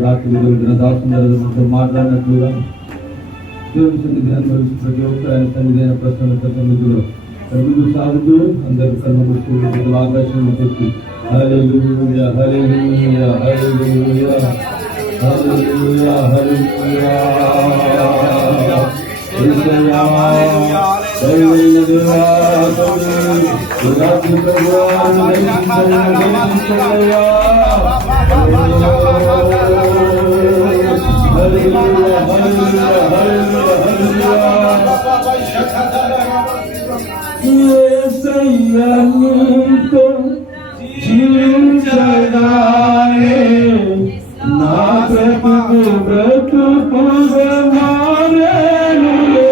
రాత్రి దాసులతో మాట్లాడినట్లుగా దేవుని సన్నిధి ప్రతి ఒక్క ఆయన సన్నిధి అయిన ప్రసన్నత సన్నిధిలో ముందుకు సాగుతూ అందరూ కళ్ళ ముసుకులు ఆకాశంలో పెట్టి హల్లెలూయా హల్లెలూయా హల్లెలూయా హల్లెలూయా హల్లెలూయా జీవించగానే నా బ్రతుకు మారేనులే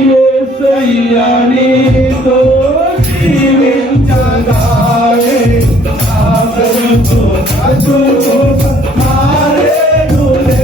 యేసయ్యా నీతో జీవించగానే నా బ్రతుకు మారేనులే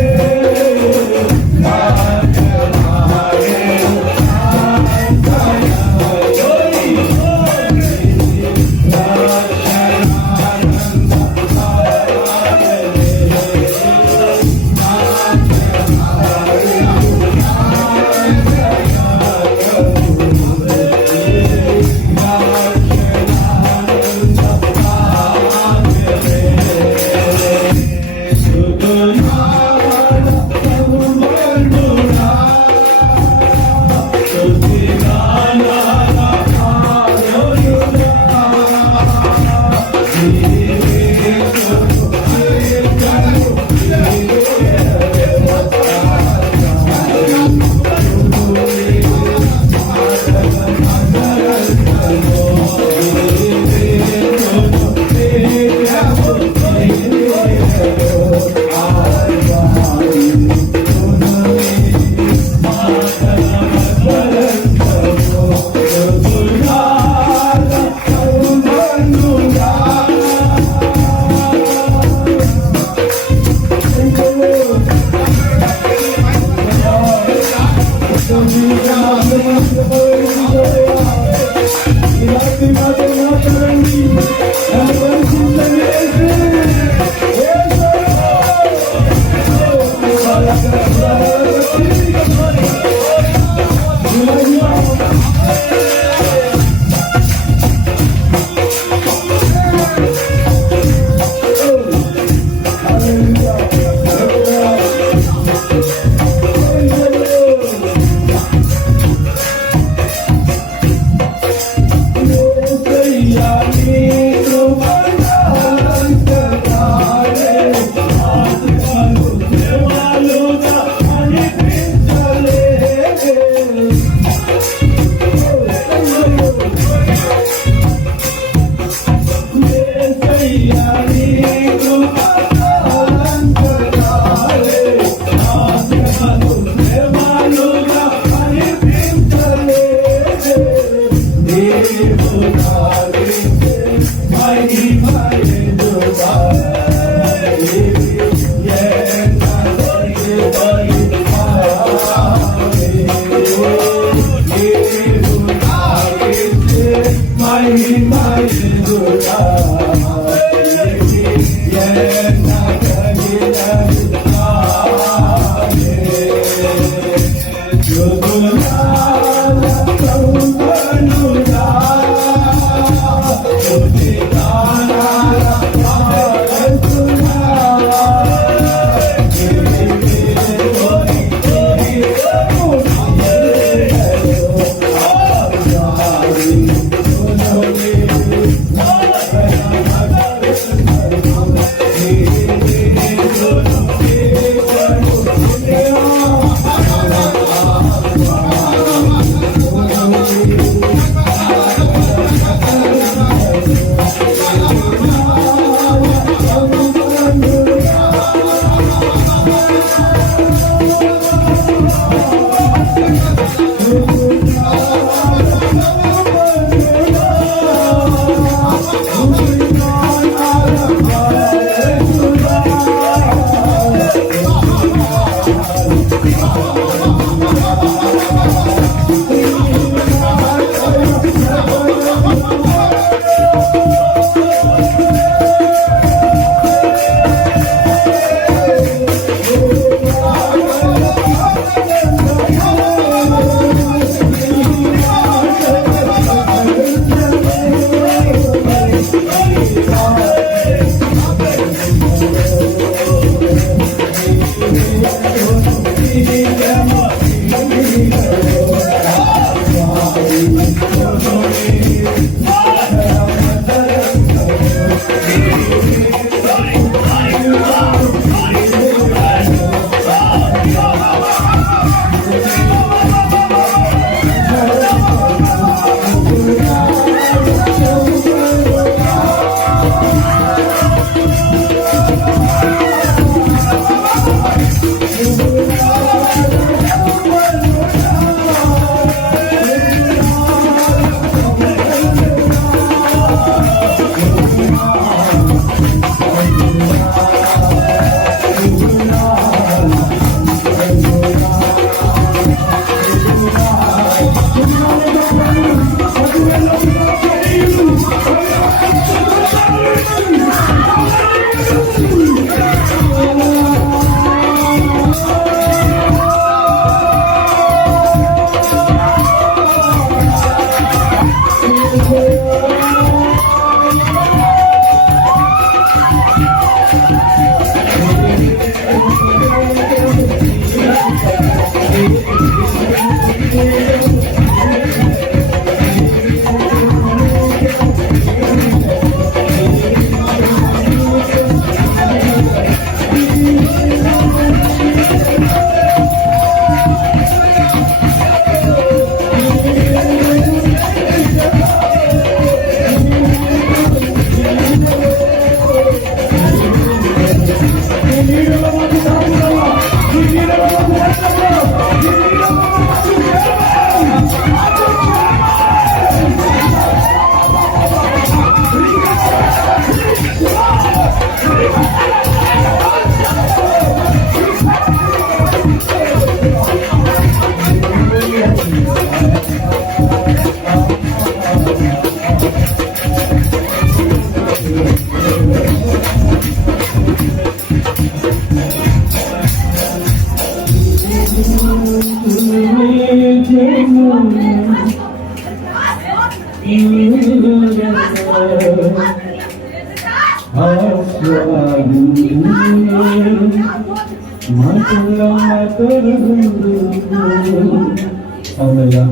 అవునయ్యా,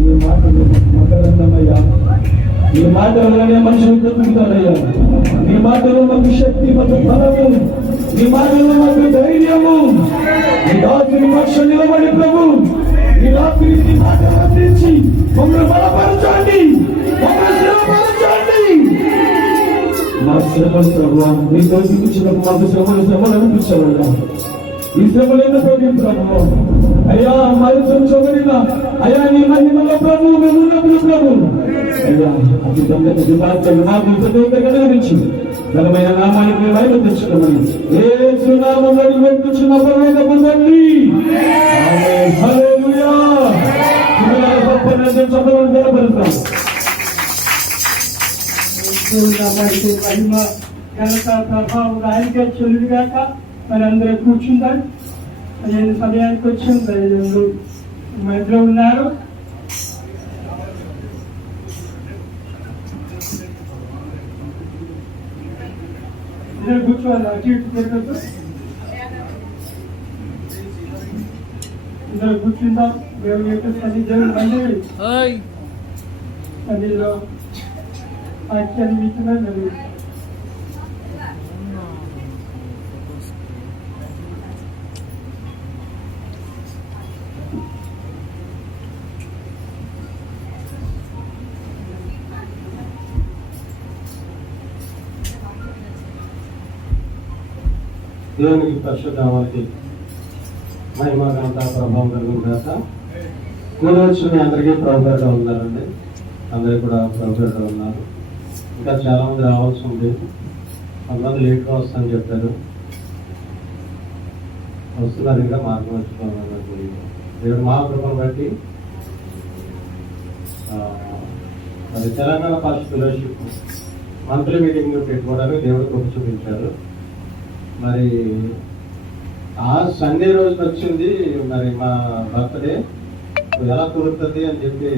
ఈ మాటలు మకరందమయ్యా, ఈ మాటలనే మనుషులు దొరుకుతారయ్యా. నీ మాటలు మాకు శక్తి, మాకు బలము, నీ మాటలు మాకు ధైర్యము. ఈ రాత్రి పక్ష నిలబడి ప్రభు, ఈ రాత్రి నీ మాటలు అందించి మమ్మల్ని బలపరచండి, మమ్మల్ని శ్రమపరచండి. మా శ్రమలు ప్రభు నీ దోషించినప్పుడు మాకు శ్రమలు అనిపించాలయ్యా. ఈ శ్రమలైన ప్రభు అయ్యా, మరించబడిన అయ్యా నీ మహిమలో ప్రభు మేము ఉన్నప్పుడు ప్రభు అయ్యా కలిగించి ఘనమైన నామానికి మహిమ తెచ్చుకోమని యేసు నామములో వేడుకొంచున్న పరలోకపు తండ్రి. ఆమేన్. హల్లెలూయా. మహిమ ఘనత ప్రభావం ఆయనకే చెల్లుగాక. మరి అందరూ కూర్చుంటారు. నేను సమయానికి వచ్చాను, మధ్యలో ఉన్నారు. ఇద్దరు కూర్చోవాలి, అటు ఇటు తిరగద్దు. ఇద్దరు కూర్చుందాం. దేవుని యొక్క సన్నిధిలో సన్నిధిలో వాక్యాన్ని మీతమే మరియు దేవునికి పరిశుద్ధానికి మహిమ ఘనత ప్రభావం కలిగిన గాక. కూడి వచ్చిన మీ అందరికీ ప్రభుత్వంగా ఉన్నారండి. అందరికీ కూడా ప్రభుత్వంగా ఉన్నారు. ఇంకా చాలా మంది రావాల్సి ఉంది. కొంతమంది లేట్గా వస్తామని చెప్పారు. వస్తున్నారు, ఇంకా మార్గం వచ్చుకోవాలి. దేవుడు మహాకృపను బట్టి అది Telangana first fellowship monthly meeting పెట్టుకోవడానికి దేవుడు కృప చూపించారు. మరి ఆ సండే రోజున వచ్చింది. మరి మా బర్త్డే ఎలా కుదురుతుంది అని చెప్పి,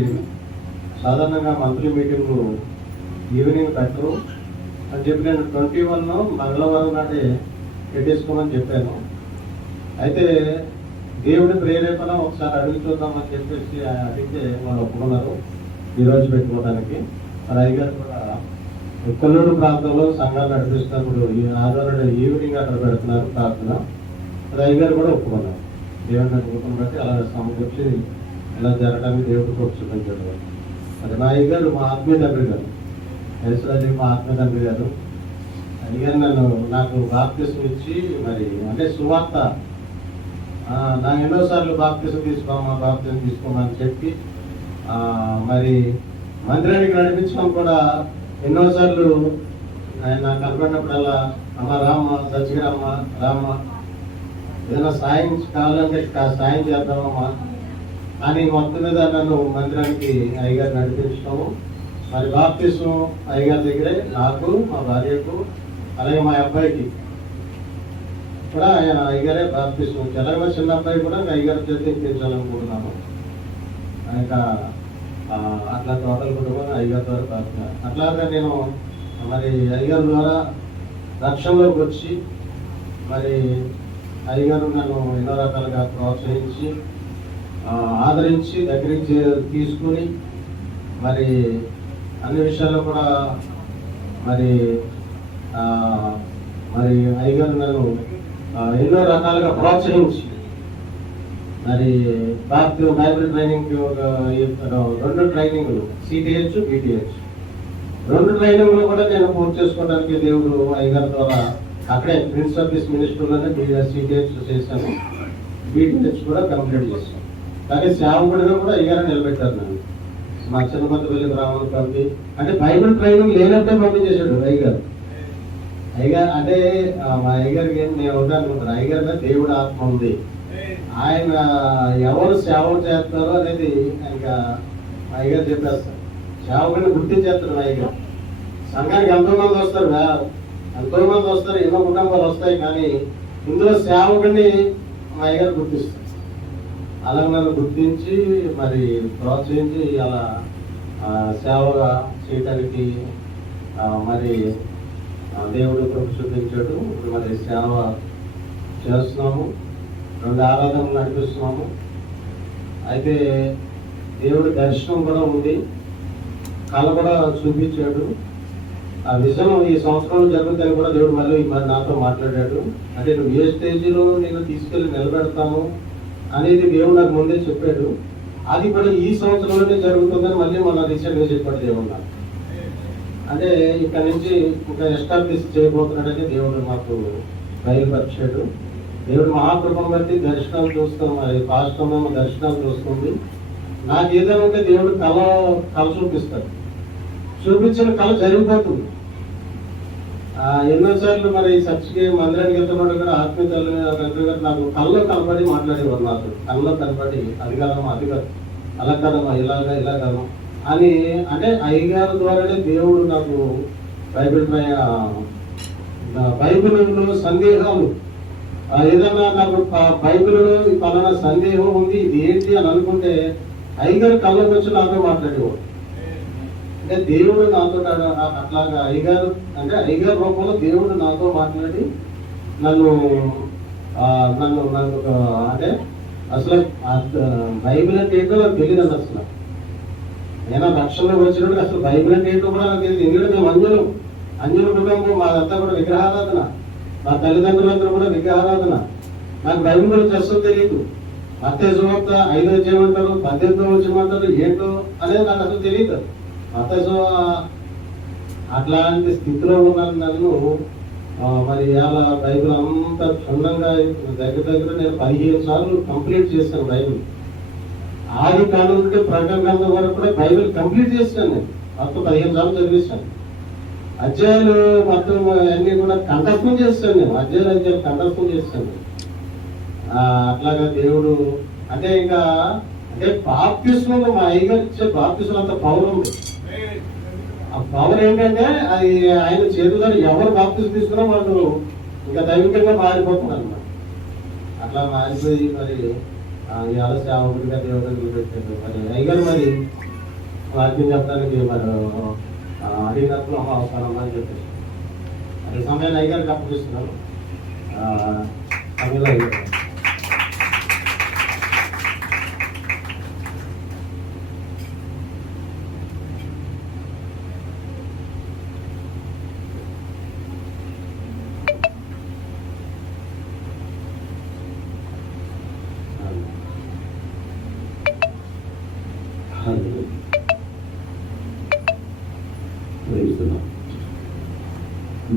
సాధారణంగా మంత్లీ మీటింగ్ ఈవినింగ్ పెట్టరు అని చెప్పి నేను 21 మంగళవారం నాటే పెట్టేసుకోమని చెప్పాను. అయితే దేవుడి ప్రేరేపణ ఒకసారి అడిగి చూద్దామని చెప్పేసి అడిగితే వాళ్ళు ఒప్పుకున్నారు ఈరోజు పెట్టుకోవడానికి. మరి అయ్యగారు కూడా కొల్లూరు ప్రాంతంలో సంఘాలు నడిపిస్తున్నప్పుడు ఆదివారం ఈవినింగ్ అక్కడ పెడుతున్నారు ప్రార్థన. మరి అయ్యగారు కూడా ఒప్పుకున్నారు. దేవుడిని నడుపుకుని బట్టి అలా సమకూర్చి ఇలా జరగడానికి దేవుడు చూపించాడు. మరి మా అయ్యగారు మా ఆత్మీయ తండ్రి గారు, యశ్వరాజు మా ఆత్మీయ తండ్రి గారు. అయ్యగారు నాకు బాప్తిసం ఇచ్చి, మరి అంటే సువార్త నాకు ఎన్నోసార్లు బాప్తిసం తీసుకోమని చెప్పి మరి మందిరానికి నడిపించడం కూడా ఎన్నోసార్లు ఆయన నాకు కనపడినప్పుడల్లా అమ్మ రామ్మ, సచ్చిరమ్మ రామ్మ, ఏదైనా సాయం కావాలంటే సాయం చేద్దామమ్మా అని మొత్తం మీద నన్ను మందిరానికి అయ్యగారు నడిపించడము. మరి బాప్తిసం అయ్యగారి దగ్గరే నాకు, మా భార్యకు, అలాగే మా అబ్బాయికి కూడా ఆయన అయ్యగారే బాప్తిసం ఇచ్చారు. అలాగే మా చిన్న అబ్బాయి కూడా అయ్యగారి చేతి ఇప్పించాలనుకుంటున్నాను. ఇంకా అట్లా టోటల్ కుటుంబం అయ్యగారి ద్వారా ప్రార్థన. అట్లాగా నేను మరి అయ్యగారి ద్వారా రక్షణలోకి వచ్చి, మరి అయ్యగారు నన్ను ఎన్నో రకాలుగా ప్రోత్సహించి, ఆదరించి, దగ్గరించి తీసుకుని, మరి అన్ని విషయాల్లో కూడా మరి మరి అయ్యగారు నన్ను ఎన్నో రకాలుగా ప్రోత్సహించి, మరి బైబిల్ ట్రైనింగ్ 2 ట్రైనింగ్లు, సిటిహెచ్, బిటిహెచ్ 2 ట్రైనింగ్లు కూడా నేను పూర్తి చేసుకోవడానికి దేవుడు అయ్యగారి ద్వారా అక్కడే ప్రిన్స్ ఆఫ్ దిస్ మినిస్టర్లోనే సిటిహెచ్ చేశాను, బిటిహెచ్ కూడా కంప్లీట్ చేశాను. కానీ సేవకుడిగా కూడా అయ్యగారు నిలబెట్టారు నన్ను. మా చిన్నపల్లి గ్రామానికి పంపి, అంటే బైబిల్ ట్రైనింగ్ లేనప్పుడే పంపించేశాడు అయ్యగారు. అయ్యగారు అంటే మా అయ్యగారికి నేను అనుకుంటాను, అయ్యగారి మీద దేవుడు ఆత్మ ఉంది, ఆయన ఎవరు సేవలు చేస్తారో అనేది ఇంకా అయ్యగారు చెప్పేస్తారు. సేవకుడిని గుర్తించేస్తారు అయ్యగారు. సంఘానికి ఎంతోమంది వస్తారు, ఎన్నో కుటుంబాలు వస్తాయి, కానీ ఇందులో సేవకుడిని మా అయ్యగారు గుర్తిస్తారు. అలా నన్ను గుర్తించి మరి ప్రోత్సహించి అలా సేవగా చేయటానికి మరి దేవుడు కృప చూపించాడు. ఇప్పుడు మరి సేవ చేస్తున్నాము. 2 ఆరాధనలు నడిపిస్తున్నాము. అయితే దేవుడి దర్శనం కూడా ఉంది, కళ కూడా చూపించాడు. ఆ విజన్ ఈ సంవత్సరంలో జరుగుతుందని కూడా దేవుడు మళ్ళీ నాతో మాట్లాడాడు. అంటే నువ్వు ఏ స్టేజ్లో నేను తీసుకెళ్ళి నిలబెడతాను అనేది దేవుడు నాకు ముందే చెప్పాడు. అది కూడా ఈ సంవత్సరంలోనే జరుగుతుందని మళ్ళీ మన రీసెంట్గా చెప్పాడు దేవుడు నాకు. అంటే ఇక్కడ నుంచి ఇంకా ఎస్టాబ్లిష్ చేయబోతున్నాడని దేవుడు మాకు బయలుపరిచాడు. దేవుడు మహాకృపను బట్టి దర్శనాలు చూస్తాం, అది పాస్టమ్ దర్శనాలు చూస్తుంది. నాకు ఏదైనా ఉంటే దేవుడు కళ చూపిస్తాడు, చూపించిన కళ జరిగిపోతుంది. ఎన్నోసార్లు మరి చర్చికి మందిరానికి వెళ్తున్నాడు కూడా ఆత్మీయ తండ్రి గారు నాకు కళ్ళలో కనబడి మాట్లాడేవారు. నాకు కళ్ళలో కనబడి అది కాదమ్మా అది కాదు, అలా కాదమ్మా ఇలా కాదమ్మా అని. అంటే అయ్యగారి ద్వారానే దేవుడు నాకు బైబిల్లో సందేహాలు ఏదన్నా నాకు బైబిల్లో పలానా సందేహం ఉంది ఇది ఏంటి అని అనుకుంటే అయ్యగారు కళ్ళకి వచ్చి నాతో మాట్లాడేవాడు. అంటే దేవుడు నాతో అట్లాగా అయ్యగారు రూపంలో దేవుడు నాతో మాట్లాడి నన్ను అంటే అసలు బైబిల్ అంటే ఏంటో నాకు తెలియదు అండి. అసలు నేను రక్షణలోకి వచ్చినప్పుడు అసలు బైబిల్ అంటే ఏంటో కూడా నాకు తెలియదు. ఎందుకంటే మేము అంజుల కుటుంబం మాదంతా కూడా విగ్రహారాధన, మా తల్లిదండ్రులందరూ కూడా విగ్రహారాధన. నాకు బైబిల్ గురించి అసలు తెలియదు. మత్తయి సువార్త 5వ అధ్యాయం అంటారు, 18వ వచనం అంటారు, ఏంటో అనేది నాకు అసలు తెలియదు. అట్లాంటి స్థితిలో ఉన్న నన్ను మరి అలా బైబిల్ అంతా క్షుణ్ణంగా దగ్గర నేను 15 సార్లు కంప్లీట్ చేశాను. బైబిల్ ఆది కాలం నుండి ప్రకటన గ్రంథం వరకు కూడా బైబిల్ కంప్లీట్ చేశాను. నేను మొత్తం 15 సార్లు చదివిస్తాను. అధ్యాయులు మొత్తం అన్ని కూడా కంఠస్థం చేస్తాను. నేను అధ్యాయులు కంఠస్థం చేస్తాను. అట్లాగా దేవుడు అంటే ఇంకా అంటే బాప్తిస్మం మా అయ్యగారు ఇచ్చే బాప్తిస్మం అంత పవర్ ఉంది. ఆ పవర్ ఏంటంటే అది ఆయన చేతుల్లో ఎవరు బాప్తిస్మం తీసుకున్నా వాళ్ళు ఇంకా దైవికంగా మారిపోతున్నారు అన్నమాట. అట్లా మారిపోయి మరి ఇవాళ సేవకుడిగా దేవుడు పెట్టారు. మరి అయ్యగారు మరి వాక్యం చెప్పడానికి మరి అడిగినప్పుడు అవసరం అని చెప్పేసి అదే సమయాన్ని అయ్యగారికి అప్పగిస్తున్నాను. సమయంలో అయ్యారు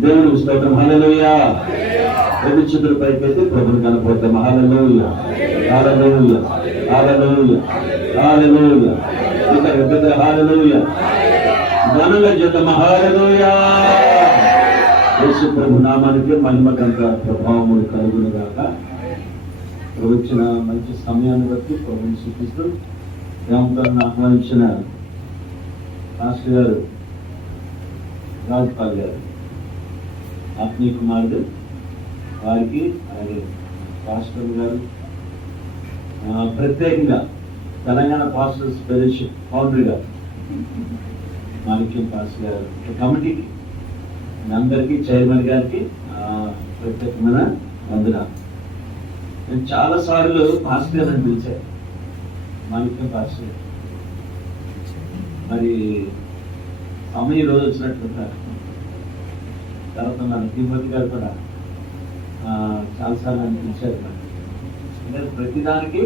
దేవుని స్తోత్రం. హల్లెలూయా. రెండు చేతులు పైకైతే ప్రభుని కనపడతాం. హల్లెలూయా, హల్లెలూయా, హల్లెలూయా, హల్లెలూయా. హల్లెలూయా. ఘనుల జతం హల్లెలూయా. యేసు ప్రభు నామానికి మహిమకంత ప్రభావములు కలుగును గాక. వచ్చిన మంచి సమయాన్ని బట్టి ప్రభుని సూచిస్తూ ప్రేమతో ఆహ్వానించిన మాస్టర్ గారు రాజపాల్ గారు ఆత్మీయ కుమారుడు వారికి అలాగే పాస్టర్ గారు ప్రత్యేకంగా తెలంగాణ పాస్టర్స్ ఫెలోషిప్ ఫౌండర్ గారు మాణిక్యం పాస్టర్ గారు కమిటీకి అందరికీ చైర్మన్ గారికి ప్రత్యేకమైన వందనాలు. నేను చాలా సార్లు పాస్టర్ గారు అని పిలిచాను, మాణిక్యం పాస్టర్ గారు. మరి అమ్మ ఈ రోజు వచ్చినట్టుంటారు. తర్వాత మన తిరుపతి గారు కూడా చాలాసార్లు అనిపించారు. అంటే ప్రతిదానికి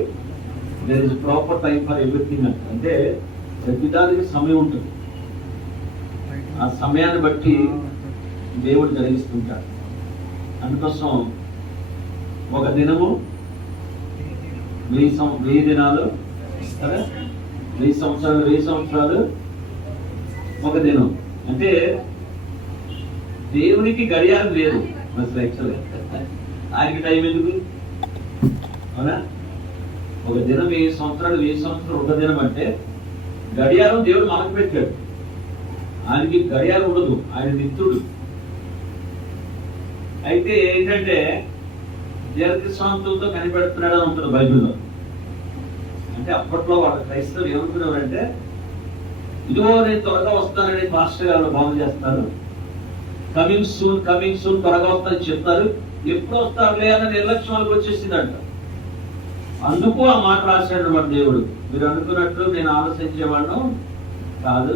there is proper time for everything అంటే ప్రతిదానికి సమయం ఉంటుంది. ఆ సమయాన్ని బట్టి దేవుడు జరిగిస్తుంటాడు. అందుకోసం ఒక దినము 1000 దినాలు, 1000 సంవత్సరాలు ఒక దినం. అంటే దేవునికి గడియారం లేదు అసలు. యాక్చువల్గా ఆయనకి టైం ఎందుకు? అవునా? ఒక దినం 1000 సంవత్సరాలు ఒక దినం అంటే గడియారం దేవుడు మనకు పెట్టాడు. ఆయనకి గడియారం ఉండదు, ఆయన నిత్యుడు. అయితే ఏంటంటే దీర్ఘశాంతులతో కనిపెడుతున్నాడు అని ఉంటుంది బైబిల్లో. అంటే అప్పట్లో వాళ్ళ క్రైస్తవులు ఏమనుకున్నారంటే ఇదిగో నేను త్వరగా వస్తానని మాస్టర్ గారు బాగు చేస్తారు, కమింగ్ సూన్ త్వరగా వస్తానని చెప్తారు. ఎప్పుడు వస్తారులే అన్న నిర్లక్ష్యం వాళ్ళకి వచ్చేసిందంట. అందుకు ఆ మాట రాశాడు మన దేవుడు. మీరు అనుకున్నట్లు నేను ఆలోచించేవాడు కాదు,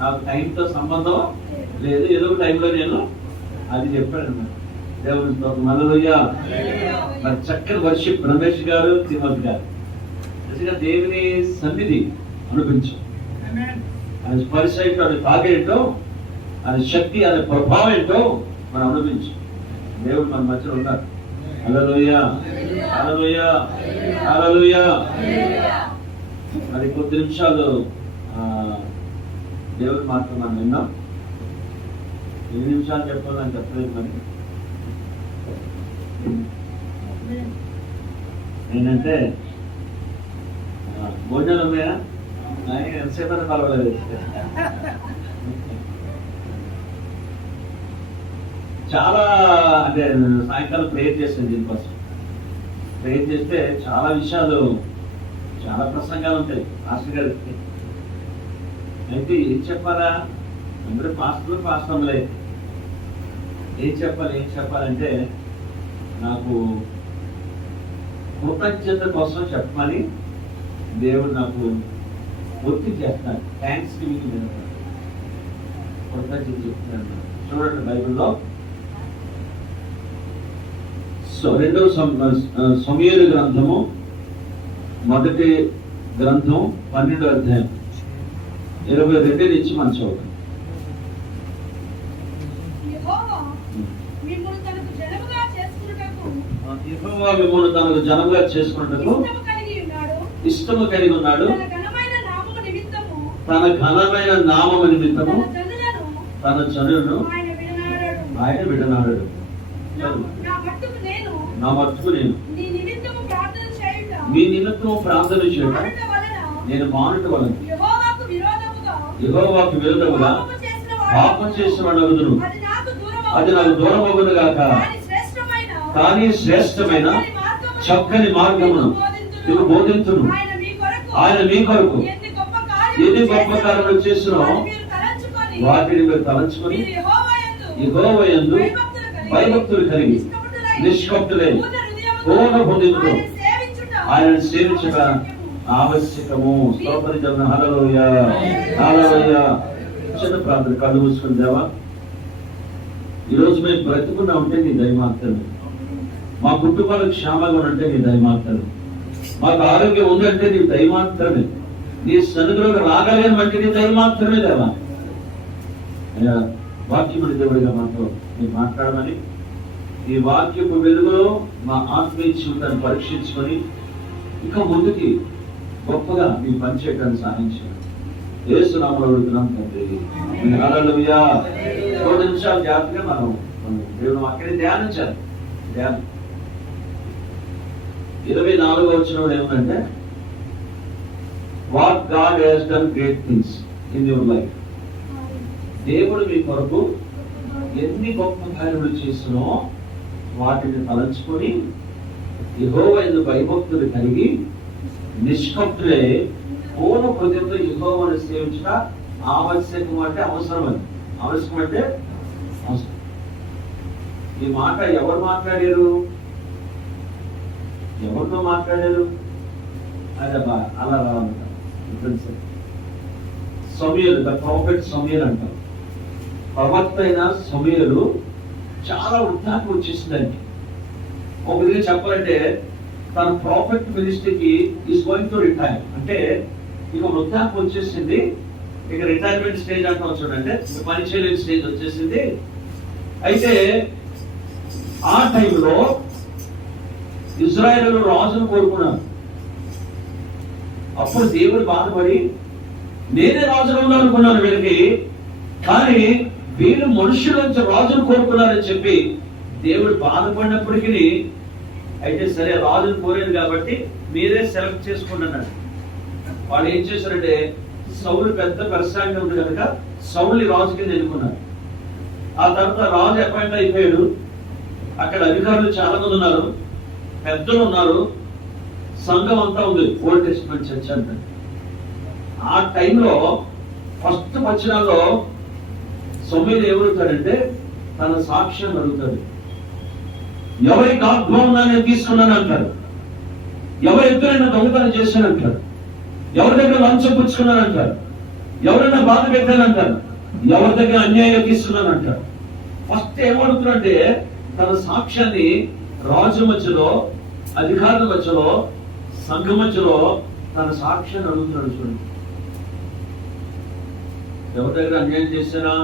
నాకు టైంతో సంబంధం లేదు, ఏదో టైంలో నేను అది చెప్పాడు అన్నమాట. దేవుడితో హల్లెలూయా. మరి చక్కని వర్షిప్ రమేష్ గారు, తిమోతి గారు నిజంగా దేవుని సన్నిధి అనిపించు. ఆయన స్పర్శ ఏంటో, ఆయన తాగేంటో, ఆయన శక్తి, ఆయన ప్రభావం ఏంటో మనం అనుభవించు. దేవుడు మన మధ్యలో ఉన్నారు. హల్లెలూయా, హల్లెలూయా, హల్లెలూయా. మరి కొద్ది నిమిషాలు దేవుడి మాత్రం మనం విన్నాం. ఎన్ని నిమిషాలు చెప్పాలని చెప్పలేదు. మరి ఏంటంటే భోజనాలు ఉన్నాయా? ఎంతసేపు అని పర్వాలేదు. చాలా అంటే సాయంకాలం ప్రేయర్ చేసాను దీనికోసం. ప్రేయర్ చేస్తే చాలా విషయాలు, చాలా ప్రసంగాలు ఉంటాయి మాస్టర్ గారికి. అయితే ఏం చెప్పాలా, అందరూ పాస్టర్లే. ఏం చెప్పాలంటే నాకు కృతజ్ఞత కోసం చెప్పమని దేవుడు నాకు ఒత్తిడి చేస్తాడు. థ్యాంక్స్ గివింగ్ కృతజ్ఞత చెప్తున్నాను. చూడండి బైబిల్లో రెండవ సమూయేలు గ్రంథము మొదటి గ్రంథం 12వ అధ్యాయం 22 నుంచి మనం చదువుతాం. యెహోవా మిమ్మల్ని తనకు జనముగా చేసుకున్నటకు ఇష్టము కలిగి ఉన్నాడు. తన ఘనమైన నామము నిమిత్తము తన జనులను ఆయన విడనాడడు. నా మట్టుకు నేను మీ నిమిత్తము ప్రార్థన చేయడం నేను మానుట వలన యెహోవాకు విరోధముగా పాపం చేసిన వాడగుదును. అది నాకు దూరం అగును గాక. కానీ శ్రేష్టమైన చక్కని మార్గమును నీవు బోధించును. ఆయన మీ కొరకు ఎన్ని గొప్ప కార్యములు చేసినో వాటిని మీరు తలంచుకొని యెహోవా యందు భయభక్తులు కలిగి నిష్కపటులై పూర్ణ హృదయంతో ఆయనను సేవించుట ఆవశ్యకము. స్తోత్రం. హల్లెలూయా, హల్లెలూయా. చిన్న ప్రార్థన, కళ్ళు మూసుకుని దేవా, ఈరోజు మేము బ్రతుకున్నా ఉంటే నీ దయమాత్రమే. మా కుటుంబాలు క్షేమంగా ఉంటే నీ దయమాత్రమే. మాకు ఆరోగ్యం ఉందంటే నీ దయమాత్రమే. నీ సన్నిధిలోకి రాగలేని బట్టి నీ దయమాత్రమే దేవా. అయ్యా, వాక్యముని దేవుడిగా మాతో మీరు మాట్లాడమని, ఈ వాక్యపు వెలుగులో మా ఆత్మీయ జీవితాన్ని పరీక్షించుకొని ఇంకా ముందుకి గొప్పగా మీ పని చేయడానికి సహాయం చేయండి. యేసు నామములో అడుగుతున్నాం తండ్రి. హల్లెలూయా. 2 నిమిషాలు జాగ్రత్తగా మనం దేవుని వాక్యాన్ని ధ్యానించాలి. 24వ వచనంలో ఏమంటే, what God has done great things in your life. దేవుడు మీ కొరకు ఎన్ని గొప్ప కార్యములు చేసినో వాటిని తలంచుకొని యెహోవా యందు భయభక్తులు కలిగి నిష్కపటులై పూర్ణ హృదయంతో యెహోవాను సేవించుట ఆవశ్యకం. అంటే అవసరమని. అవసరం అంటే అవసరం. ఈ మాట ఎవరు మాట్లాడారు? ఎవరితో మాట్లాడారు? అదే అలా రావాలంటారు. సమూయేలు, ద ప్రాఫెట్ సమూయేలు అంటారు. ప్రవక్త అయిన సమూయేలు చాలా వృద్ధాప్యం వచ్చేసిందండి. ఒక విధంగా చెప్పాలంటే తన ప్రాఫెట్ మినిస్ట్రీకి ఈస్ గోయింగ్ టు రిటైర్. అంటే ఇక వృద్ధాప్యం వచ్చేసింది, ఇక రిటైర్మెంట్ స్టేజ్ అంటాం చూడండి, పని చేయలేని స్టేజ్ వచ్చేసింది. అయితే ఆ టైంలో ఇజ్రాయేలు రాజును కోరుకున్నారు. అప్పుడు దేవుడు బాధపడి, నేనే రాజుగా ఉన్నాను అనుకున్నాను వీళ్ళకి, కానీ వీళ్ళు మనుషుల నుంచి రాజును కోరుకున్నారని చెప్పి దేవుడు బాధపడినప్పటికీ, అయితే సరే రాజును కోరారు కాబట్టి మీరే సెలెక్ట్ చేసుకోండి అన్నాడు. వాళ్ళు ఏం చేశారంటే, సౌలు పెద్ద పరిశ్రమ ఉంది కనుక సౌలుని రాజు కింద ఎన్నుకున్నారు. ఆ తర్వాత రాజు అపాయింట్ అయిపోయాడు. అక్కడ అధికారులు చాలా మంది ఉన్నారు, పెద్దలు ఉన్నారు, సంఘం అంతా ఉంది, ఓల్డ్ టెస్టిమెంట్ చర్చ్ అంతా. ఆ టైంలో ఫస్ట్ వచనాల్లో సమూయేలు ఏమడుగుతాడంటే తన సాక్ష్యం అడుగుతాడు. ఎవరికి ఆత్మ ఉందా నేను తీసుకున్నాను అంటారు. ఎవరి ఎదురైనా దొంగతనం చేశానంటారు, ఎవరి దగ్గర లంచం పుచ్చుకున్నానంటారు, ఎవరైనా బాధ పెట్టానంటారు, ఎవరి దగ్గర అన్యాయంగా తీసుకున్నానంటారు. ఫస్ట్ ఏమడుగుతున్నాడంటే తన సాక్ష్యాన్ని రాజు మధ్యలో, అధికారుల మధ్యలో, సంఘం మధ్యలో తన సాక్ష్యాన్ని అడుగుతున్నాడు. చూడండి, ఎవరి దగ్గర అన్యాయం చేశానా,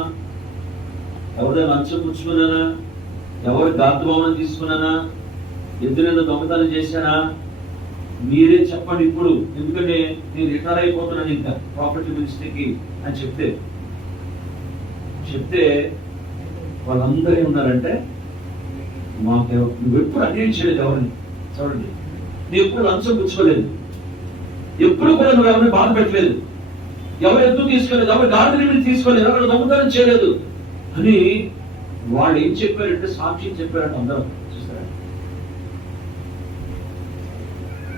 ఎవరి దగ్గర లంచం పుచ్చుకున్నానా, ఎవరి గాతుభవనం తీసుకున్నానా, ఎదురైనా దొంగతనం చేశానా, మీరే చెప్పండి ఇప్పుడు, ఎందుకంటే నేను రిటైర్ అయిపోతున్నాను ఇంకా ప్రాపర్టీ మినిస్ట్రీకి అని చెప్తే వాళ్ళందరూ ఏమన్నారంటే, నువ్వు ఎప్పుడు అన్యాయం చేయలేదు ఎవరిని. చూడండి, నువ్వు ఎప్పుడు లంచం పుచ్చుకోలేదు, ఎప్పుడు కూడా నువ్వు ఎవరిని బాధ పెట్టలేదు, ఎవరు ఎద్దు తీసుకోలేదు, ఎవరు గాడిని తీసుకోలేదు, ఎవరు దొంగతనం చేయలేదు అని వాళ్ళు ఏం చెప్పారంటే సాక్షి చెప్పారంటే అందరూ చూస్తారా.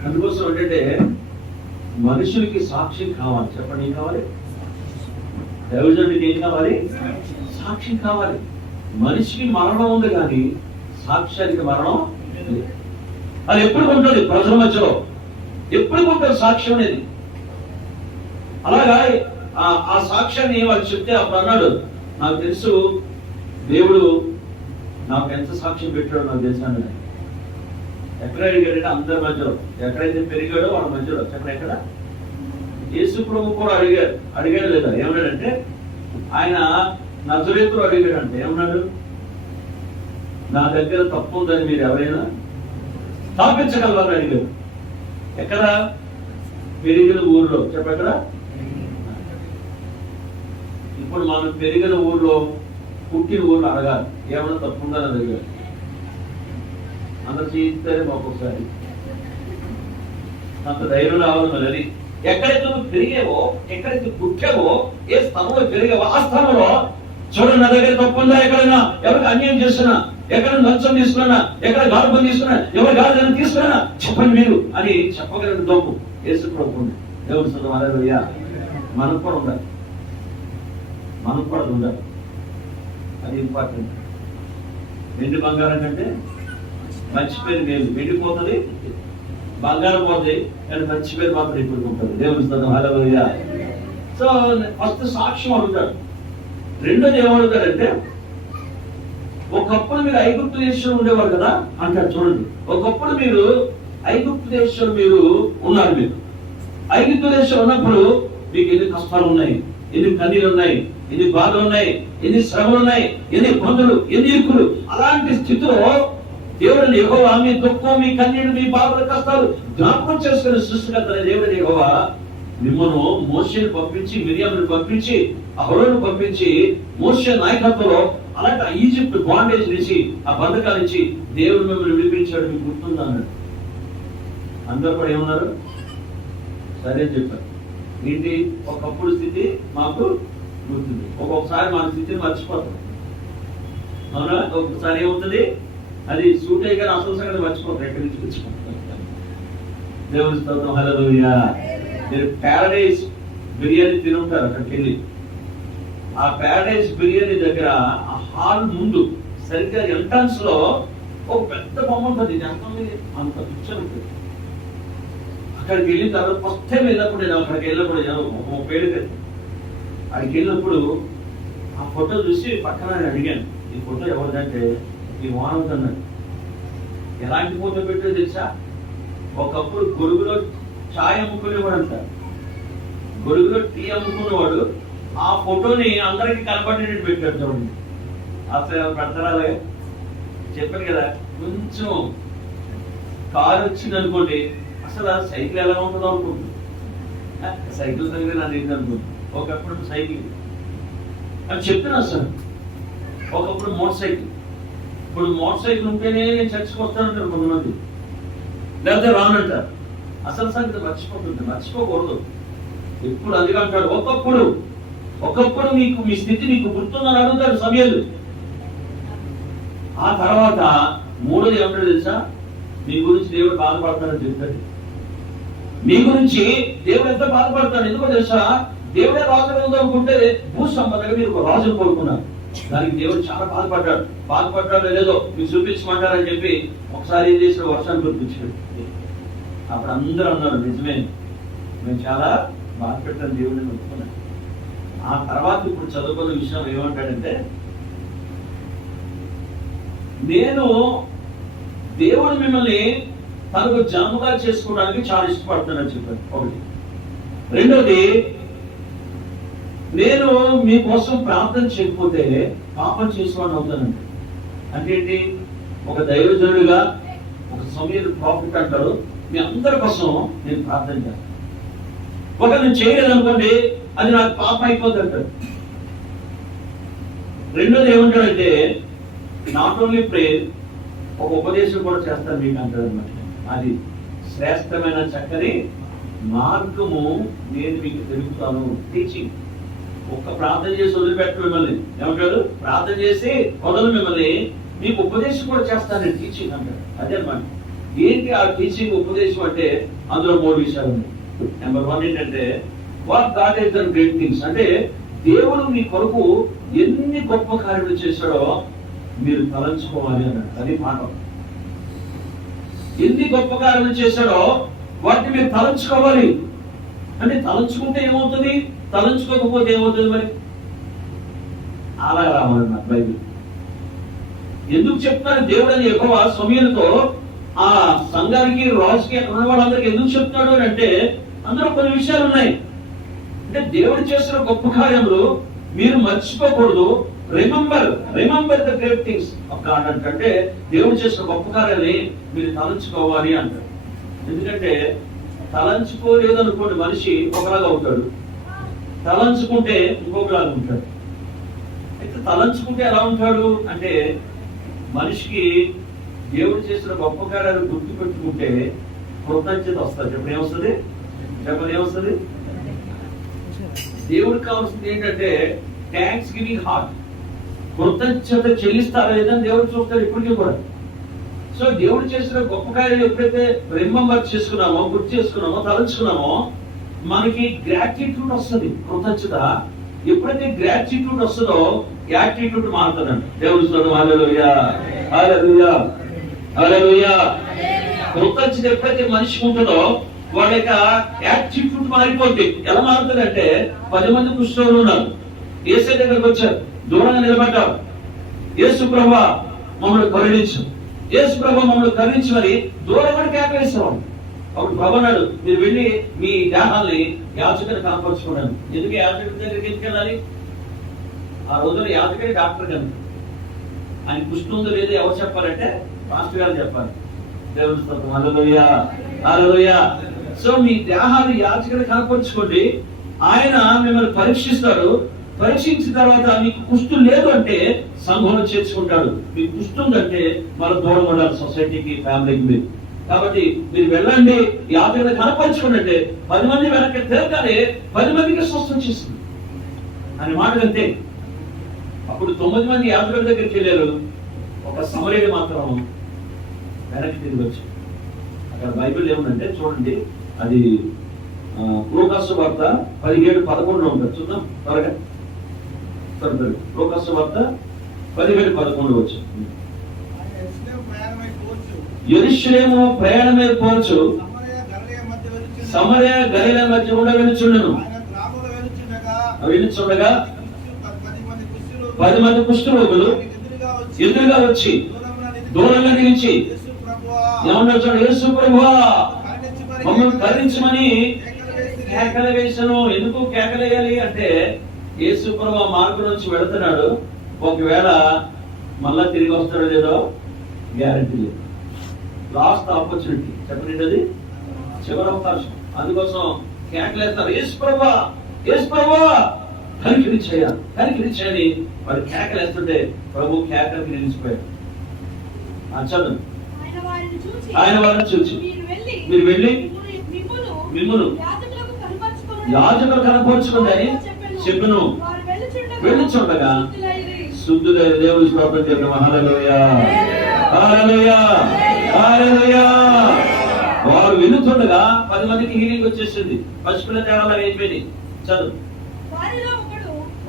అందుకోసం ఏంటంటే మనుషులకి సాక్ష్యం కావాలి. చెప్పండి, ఏం కావాలి? దైవజనుడికి ఏం కావాలి? సాక్ష్యం కావాలి. మనిషికి మరణం ఉంది కానీ సాక్ష్యానికి మరణం లేదు. అది ఎప్పుడు ఉంటుంది? ప్రజల మధ్యలో ఎప్పుడు ఉంటుంది సాక్ష్యం అనేది. అలాగా ఆ సాక్ష్యాన్ని వాళ్ళు చెప్తే అప్పుడు అన్నాడు, నాకు తెలుసు దేవుడు నాకు ఎంత సాక్ష్యం పెట్టాడో నాకు తెలుసు అన్నాడు. ఎక్కడ అడిగాడంటే అందరి మధ్యలో, ఎక్కడైతే పెరిగాడో వాళ్ళ మధ్యలో. చెప్పండి, ఎక్కడ? యేసు ప్రభు కూడా అడిగాడు లేదా? ఏమన్నాడంటే ఆయన నజరేతుడు అడిగాడంటే ఏమన్నాడు? నా దగ్గర తప్పు ఉందని మీరు ఎవరైనా స్థాపించగలరని అడిగాడు. ఎక్కడ? పెరిగిన ఊర్లో. చెప్పెక్కడ? ఇప్పుడు మనం పెరిగిన ఊర్లో, పుట్టిన ఊర్లో అడగాలి, ఏమైనా తప్పు ఉందని అడిగాడు. అందరు చేయిస్తారే ఒక్కొక్కసారి అంత ధైర్యం రావాలి. మరి అది ఎక్కడైతే నువ్వు పెరిగావో, ఎక్కడైతే పుట్టావో, ఏ స్థలంలో పెరిగావో ఆ స్థలంలో చూడండి, నా దగ్గర తప్పు ఉందా, ఎక్కడైనా ఎవరికి అన్యాయం చేస్తున్నా, ఎక్కడ లంచం తీసుకున్నా, ఎక్కడ గార్భం తీసుకున్నా, ఎవరి గార్భం తీసుకున్నా చెప్పండి మీరు అని చెప్పగలిగిన దొంగ యేసు ప్రభు ఉంది. దేవుడు సొంత మనం కూడా ఉండాలి, మనం కూడా ఉండాలి. అది ఇంపార్టెంట్. వెండి బంగారం కంటే మంచి పేరు మేలు. వెండిపోతుంది, బంగారం పోతుంది, కానీ మంచి పేరు మాత్రం ఇప్పుడు ఉంటుంది. దేవుని స్తోత్రం, హల్లెలూయా. సో ఫస్ట్ సాక్ష్యం అడుగుతాడు. రెండోది ఏమడుగుతాడంటే, ఒకప్పుడు మీరు ఐగుప్తు దేశంలో ఉండేవారు కదా అంటాడు. చూడండి, ఒకప్పుడు మీరు ఐగుప్తు దేశంలో మీరు ఉన్నారు. మీరు ఐగుప్తు దేశంలో ఉన్నప్పుడు మీకు ఎన్ని కష్టాలు ఉన్నాయి, ఎన్ని కన్నీళ్ళు ఉన్నాయి, ఎన్ని బాధలు ఉన్నాయి, ఎన్ని శ్రమలు ఉన్నాయి, ఎన్ని ఇబ్బందులు, ఎన్ని ఇరుకులు. అలాంటి స్థితిలో దేవుడిని యెహోవా మీ దుఃఖం, మీ కన్నీళ్ళు, మీ బాధల కష్టాలు జ్ఞాపకం చేసుకునే సృష్టికర్త దేవుడిని యెహోవా మిమ్మల్ని మోషేని పంపించి, మిరియాముని పంపించి, అహరోను పంపించి, మోషే నాయకత్వంలో అలాంటి ఈజిప్ట్ బాండేజ్ నుంచి, ఆ బంధకాల నుంచి దేవుడు మిమ్మల్ని విడిపించాడు. మీకు గుర్తుందా అన్నాడు. అందరూ కూడా ఏమన్నారు? సరే అని చెప్పారు. ఏంటి? ఒకప్పుడు స్థితి మాకు గుర్తుంది. ఒక్కొక్కసారి మన స్థితిని మర్చిపోతాం. అవునా? ఒక్కొక్కసారి ఏమవుతుంది? అది సూట్ అయ్యి కానీ అసలు సంగతి మర్చిపోతాం. ఎక్కడి నుంచి మర్చిపోతాం. దేవుని స్తోత్రం, హల్లెలూయా. మీరు ప్యారడైజ్ బిర్యానీ తినుంటారు అక్కడికి వెళ్ళి. ఆ ప్యారడైజ్ బిర్యానీ దగ్గర ఆ హాల్ ముందు సరిగ్గా ఎంట్రన్స్ లో ఒక పెద్ద బొమ్మ ఉంటుంది. అంత పిక్చర్ ఉంటుంది. అక్కడికి వెళ్ళిన తర్వాత ఫస్ట్ టైం వెళ్ళినప్పుడు, నేను అక్కడికి వెళ్ళినప్పుడు 30 ఏళ్ళు క్రితం అక్కడికి వెళ్ళినప్పుడు ఆ ఫోటో చూసి పక్కన అడిగాను, ఈ ఫోటో ఎవరిదంటే ఈ వానవుడు అన్నాడు. ఎలాంటి ఫోటో పెట్టో తెలుసా? ఒకప్పుడు గొడుగులో ఛాయ్ అమ్ముకునేవాడు అంట. గొడుగులో టీ అమ్ముకునేవాడు. ఆ ఫోటోని అందరికి కనపడేటట్టు పెట్టాడు. చూడండి, అసలు పెడతారా? అలాగే చెప్పాను కదా, కొంచెం కారు వచ్చింది అనుకోండి, అసలు ఆ సైకిల్ ఎలా ఉంటుందో అనుకుంటుంది. సైకిల్ దగ్గర నన్ను ఏంటి అనుకుంటుంది. ఒకప్పుడు సైకిల్ అని చెప్తున్నా సార్. ఒకప్పుడు మోటార్ సైకిల్. ఇప్పుడు మోటార్ సైకిల్ ఉంటేనే నేను చర్చకు వస్తానంటారు కొంతమంది, లేకపోతే రానంటారు. అసలు సంగతి మర్చిపోతుంది. మర్చిపోకూడదు ఎప్పుడు. అందుకే అంటాడు, ఒకప్పుడు మీకు మీ స్థితి మీకు గుర్తుందని అడుగుతాడు సమయాలు. ఆ తర్వాత మూడోది ఏమంటాడు తెలుసా? మీ గురించి దేవుడు బాధపడతాడని చెప్తాడు. మీ గురించి దేవుడు ఎంత బాధపడతాడు ఎందుకో తెలుసా? దేవుడే రాజు అనుకుంటే భూ సంపదగా మీరు ఒక రాజును కోరుకున్నారు. దానికి దేవుడు చాలా బాధపడ్డాడు లేదో మీకు చూపించమంటారని చెప్పి ఒకసారి ఏం చేసిన వర్షాన్ని కురిపించాడు. అప్పుడు అందరూ అన్నారు నిజమే, మేము చాలా బాధపెట్టాం దేవుడిని ఒప్పుకున్నాం. ఆ తర్వాత ఇప్పుడు చదువుకున్న విషయం ఏమంటాడంటే, నేను దేవుడు మిమ్మల్ని తనకు జన్మగా చేసుకోవడానికి చాలా ఇష్టపడుతున్నానని చెప్పాను. ఒకటి. రెండోది, నేను మీకోసం ప్రార్థన చేయకపోతే పాపం చేసుకోవాలని అవుతానండి. అంటే ఏంటి? ఒక దైవజనుడిగా, ఒక సమీర్ ప్రాఫిట్ అంటారు, మీ అందరి కోసం నేను ప్రార్థన చేస్తాను. ఒక నేను చేయలేదనుకోండి, అది నాకు పాపం అయిపోతుంది అంటాడు. రెండోది ఏమంటాడంటే, నాట్ ఓన్లీ ప్రేయర్, ఒక ఉపదేశం కూడా చేస్తాను మీకు అంటాడు అనమాట. అది శ్రేష్టమైన చక్కని మార్గము నేను మీకు తెలుపుతాను. టీచింగ్. ఒక్క ప్రార్థన చేసి వదిలిపెట్టు మిమ్మల్ని, ఏమంటాడు? ప్రార్థన చేసి వదలు మిమ్మల్ని, మీకు ఉపదేశం కూడా చేస్తాను. టీచింగ్ అంటాడు. అదే అనమాట. ఏంటి ఆ టీచింగ్ ఉపదేశం అంటే? అందులో 3 విషయాలు ఉన్నాయి. నెంబర్ 1 ఏంటంటే, what God has done great things. అంటే దేవుడు మీ కొరకు ఎన్ని గొప్ప కార్యాలు చేశాడో మీరు తలంచుకోవాలి అన్నాడు. అది మాట. ఎన్ని గొప్ప కార్యాలు చేశాడో వాటిని మీరు తలంచుకోవాలి. అంటే తలంచుకుంటే ఏమవుతుంది, తలంచుకోకపోతే ఏమవుతుంది? మరి అలా రావాలన్నమాట బైబిల్. ఎందుకు చెప్తాడు దేవుడు అని యెహోవా సమూయేలుతో, ఆ సంఘానికి, రాజుకి, అక్కడ ఉన్న వాళ్ళందరికీ ఎందుకు చెప్తాడు అని అంటే, అందులో కొన్ని విషయాలు ఉన్నాయి. అంటే దేవుడు చేసిన గొప్ప కార్యములు మీరు మర్చిపోకూడదు. Remember the great things of God అంటే దేవుడు చేసిన గొప్ప కార్యాలని మీరు తలంచుకోవాలి అంటారు. ఎందుకంటే తలంచుకోలేదు అనుకోండి, మనిషి ఒకలాగా అవుతాడు. తలంచుకుంటే ఇంకొకలాగా ఉంటాడు. అయితే తలంచుకుంటే ఎలా ఉంటాడు అంటే, మనిషికి దేవుడు చేసిన గొప్ప కార్యాలు గుర్తు పెట్టుకుంటే కృతజ్ఞత వస్తుంది. చెప్పండి ఏమొస్తుంది? చెప్పండి ఏమొస్తుంది? దేవుడికి కావాల్సింది ఏంటంటే థ్యాంక్స్ గివింగ్ హార్ట్. కృతజ్ఞత చెల్లిస్తారా లేదని దేవుడు చూస్తాడు ఇప్పటికీ కూడా. సో దేవుడు చేసిన గొప్ప కార్యాలు ఎప్పుడైతే రిమెంబర్ చేసుకున్నామో, గుర్తు చేసుకున్నామో, తలంచుకున్నామో, మనకి గ్రాటిట్యూడ్ వస్తుంది. కృతజ్ఞత ఎప్పుడైతే గ్రాటిట్యూడ్ వస్తుందో యాటిట్యూడ్ మారుతుందంట. దేవుడు స్తోత్రం. హల్లెలూయా, హల్లెలూయా, హల్లెలూయా. కృతజ్ఞత ఎప్పుడైతే మనిషికి ఉంటుందో వాడి యొక్క యాటిట్యూడ్ మారిపోతుంది. ఎలా మారుతుందంటే, 10 మంది కుష్ఠరోగులు ఉన్నారు, యేసు దగ్గరకు వచ్చారు, దూరంగా నిలబడ్డారు. యేసు ప్రభువా మమ్మల్ని కరుణించు, యేసు ప్రభువా మమ్మల్ని కరుణించు మరి దూరంగా కేకలేసేవాడు. అప్పుడు ప్రభు అన్నాడు, మీరు వెళ్ళి మీ దేహాల్ని యాజకుని కనపరుచుకున్నాను. ఎందుకు యాజకుడి దగ్గరికి ఎందుకు వెళ్ళాలి? ఆ రోజున యాజకుడి డాక్టర్ కనుక ఆయన కుష్ఠ ఉందో లేదో ఎవరు చెప్పాలంటే మాస్టర్ గారు చెప్పాలి. దేవుని స్తోత్రం. హల్లెలూయా, హల్లెలూయా. సో మీ దేహాన్ని యాజకుని కనపరుచుకోండి, ఆయన మిమ్మల్ని పరీక్షిస్తాడు. పరీక్షించిన తర్వాత మీకు కుష్టు లేదు అంటే సంఘంలో చేర్చుకుంటాడు. మీకు కుష్టు ఉందంటే మన దూరం ఉండాలి సొసైటీకి, ఫ్యామిలీకి. మీరు కాబట్టి మీరు వెళ్ళండి, యాజకుని కనపరుచుకోండి. 10 మంది వెనక్కి తిరగానే 10 మందికి స్వస్థం చేస్తుంది అని మాట అంతే. అప్పుడు 9 మంది యాజకుల దగ్గరికి వెళ్ళారు, ఒక సమరయుడు మాత్రం వెనక్కి తిరిగి వచ్చి. అక్కడ బైబిల్ ఏముందంటే చూడండి, అది లూకాసు వార్త 17:11 ఉంటుంది. చూద్దాం త్వరగా. లూకాసు వార్త 17:11 వచ్చి. యెరూషలేము ప్రయాణమై పోవచ్చు, సమరయ గలిలయ మధ్య ఉండవెనుచుండెను. వెనుచుండగా 10 మంది కుష్ఠరోగులు ఎదురుగా వచ్చి దూరంగా నిలిచి ఏమన్నారు చూడండి, యేసు ప్రభువా మమ్మల్ని కరుణించమని కేకలు వేశాను. ఎందుకు కేకలేయాలి అంటే, యేసు ప్రభువా మార్గం నుంచి వెళుతున్నాడు, ఒకవేళ మళ్ళా తిరిగి వస్తాడో లేదో గ్యారంటీ లేదు. Last opportunity. చెప్పండి, అది చివరి అవకాశం. అందుకోసం కేకలేస్తారు, యేసు ప్రభువా, యేసు ప్రభువా కనికరించేయాలి, కనికరించని వాడు కేకలేస్తుంటే ప్రభు కేకలకి నిలిచిపోయాడు. చదువు. ఆయన వారిని చూచి మీరు వెళ్ళి మిమ్మును యాజకులు కనపరుచుకోండి అని చెప్పను. వెళ్ళుచుండగా శుద్ధులైన దేవుని స్తోత్రం చేద్దాం. హల్లెలూయా, హల్లెలూయా, హల్లెలూయా. వారు వెళుతుండగా 10 మందికి హీలింగ్ వచ్చేసింది. పసిపిల్ల తేడాలు అయిపోయింది. చదువు.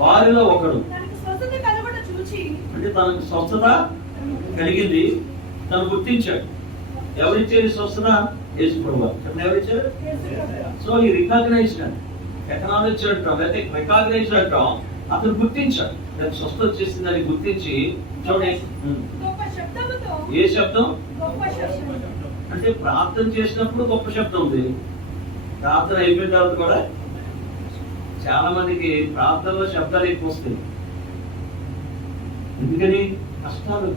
వారిలో ఒకడు అంటే తనకు స్వస్థత కలిగింది, తను గుర్తించాడు. ఎవరిచ్చేది స్వస్థత? యేసు ప్రభువు. చెప్పండి, ఎవరు ఇచ్చారు? సో ఈ రికాగ్నైజ్డ్ ఎకనాలజీ అంటాం, లేకపోతే రికాగ్నైజ్డ్ అంటాం. అతను గుర్తించాడు, దానికి స్వస్థత చేసిందని గుర్తించి. చూడండి, ఏ శబ్దం అంటే ప్రార్థన చేసినప్పుడు గొప్ప శబ్దం ఉంది. ప్రార్థన అయిపోయిన తర్వాత కూడా చాలా మందికి ప్రార్థనలో శబ్దాలు ఎక్కువ వస్తాయి. ఎందుకని? కష్టాలు,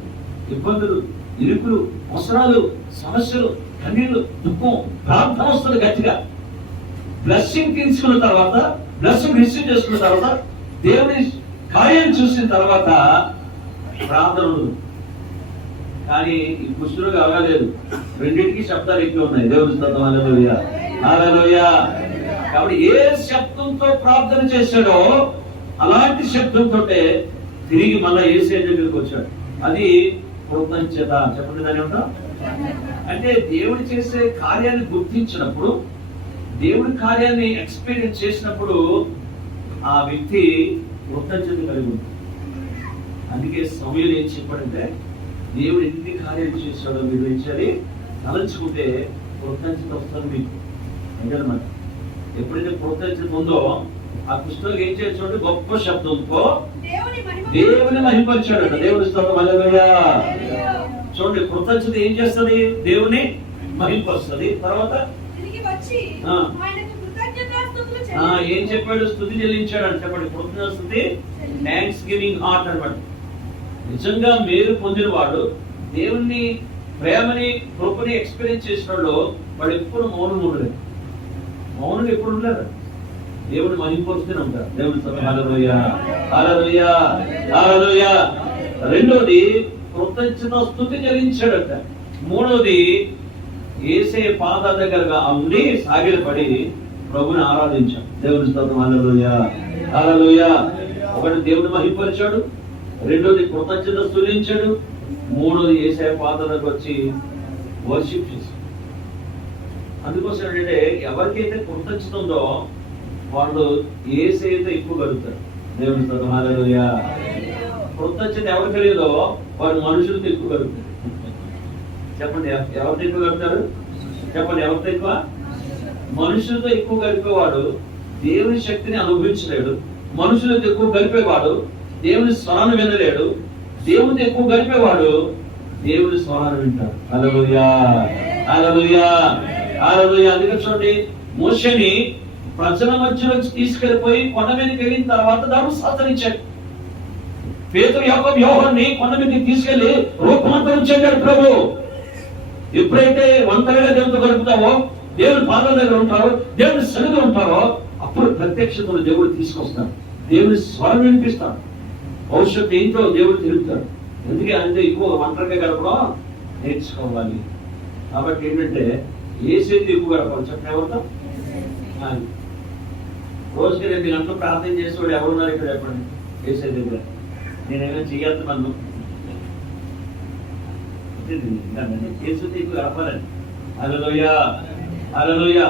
ఇబ్బందులు, ఇరుకులు, అవసరాలు, సమస్యలు, కన్నీళ్లు, దుఃఖం, ప్రార్థన వస్తుంది గట్టిగా. బ్లెస్సింగ్ తీసుకున్న తర్వాత, బ్లెస్సింగ్ రిసీవ్ చేసుకున్న తర్వాత, దేవుని కార్యం చూసిన తర్వాత ప్రార్థన ఉండదు. కానీ ఈ కుష్ఠరోగి అవ్వలేదు, రెండింటికి శబ్దాలు ఎక్కువ ఉన్నాయి. దేవుని స్తోత్రం, హల్లెలూయా, హల్లెలూయా. కాబట్టి ఏ శబ్దంతో ప్రార్థన చేశాడో అలాంటి శబ్దంతో తిరిగి మళ్ళా యేసయ్య దగ్గరికి వచ్చాడు. అది కృతజ్ఞత. చెప్పండి, దాని ఉంటా అంటే దేవుడు చేసే కార్యాన్ని గుర్తించినప్పుడు, దేవుడి కార్యాన్ని ఎక్స్పీరియన్స్ చేసినప్పుడు ఆ వ్యక్తి కృతజ్ఞత కలిగి ఉంటుంది. అందుకే సమయంలో ఏం చెప్పాడంటే, దేవుడు ఎన్ని కార్యాలు చేశాడో మీరు ఇచ్చారి తలంచుకుంటే కృతజ్ఞత వస్తుంది మీకు అంటేనమాట. ఎప్పుడైతే కృతజ్ఞత ఉందో ఆ పుస్తకం ఏం చేస్తాడు? గొప్ప శబ్దంతో దేవుని మహిమపరిచాడు. దేవుని స్తోత్రం, హల్లెలూయా. చూడండి, కృతజ్ఞత ఏం చేస్తుంది? దేవుని మహిమపరుస్తుంది. తర్వాత ఏం చెప్పాడు? స్తుతి చెల్లించాడు అని చెప్పండి. కృతజ్ఞత స్తుతి, థ్యాంక్స్ గివింగ్ హార్ట్ అనమాట. నిజంగా మేలు పొందిన వాడు, దేవుని ప్రేమని, కృపని ఎక్స్పీరియన్స్ చేసిన వాడు ఎప్పుడు మౌనం ఉండలేదు. మౌనం ఎప్పుడు ఉండలేదు. దేవుని మహిమపరుస్తూనే ఉంటారు. దేవుని స్తోత్రం, హల్లెలూయా, హల్లెలూయా, హల్లెలూయా. రెండోది కృతజ్ఞత స్తుతి చెల్లించాడట. మూడోది యేసయ్య పాదాల దగ్గరగా ఉండి సాగిలపడి ప్రభుని ఆరాధించాడు. దేవుని స్తోత్రం, హల్లెలూయా, హల్లెలూయా. ఒకటి దేవుని మహిమపరిచాడు, రెండోది కృతజ్ఞత స్తుతించాడు, మూడోది యేసయ్య పాదాల దగ్గర వచ్చి వర్షిప్ చేశాడు. అందుకోసం ఏంటంటే ఎవరికైతే కృతజ్ఞత ఉందో వాళ్ళు యేసయ్యతో ఎక్కువ గడుపుతారు. దేవుని స్తోత్రం, హల్లెలూయా. కృతజ్ఞత ఎవరు తెలియదో వాడు మనుషులతో ఎక్కువ గడుపుతారు. చెప్పండి, ఎవరితో ఎక్కువ గడుపుతారు? చెప్పండి, ఎవరితో ఎక్కువ? మనుషులతో ఎక్కువ గడిపేవాడు దేవుని శక్తిని అనుభవించలేడు. మనుషులతో ఎక్కువ గడిపేవాడు దేవుని స్వరాన్ని వినలేడు. దేవునితో ఎక్కువ గడిపేవాడు దేవుని స్వరాన్ని వింటాడు. హల్లెలూయా, హల్లెలూయా, హల్లెలూయా. అందుకే చూడండి, మోషేని ప్రజల మధ్యలోకి తీసుకెళ్లిపోయి కొండ మీదకి వెళ్ళిన తర్వాత దేవుడు శాసనించాడు. పేతురు, యాకోబు, యోహాన్ని కొండ మీదకి తీసుకెళ్లి రూపాంతరం చెందాడు ప్రభు. ఎప్పుడైతే ఒంటరిగా దేవునితో గడుపుతావో, దేవుని పాదాల దగ్గర ఉంటారో, దేవుని సన్నిధిలో ఉంటారో, అప్పుడు ప్రత్యక్షతను దేవుడు తీసుకొస్తాడు. దేవుని స్వరం వినిపిస్తాడు. భవిష్యత్తు ఏంటో దేవుడు తెలుపుతాడు. ఎందుకే అంటే ఎక్కువ ఒంటరిగా గడపడం నేర్చుకోవాలి. కాబట్టి ఏంటంటే యేసయ్యతో ఎక్కువ గడపాలి. చెప్పండి, ఎవరితో? రోజుకి 2 గంటలు ప్రార్థన చేసేవాడు ఎవరున్నారు ఇక్కడ? చెప్పండి, యేసయ్య దగ్గర. నేనేమైనా చేయొద్దు, యేసయ్యతో ఎక్కువ గడపాలని. హల్లెలూయా, హల్లెలూయా.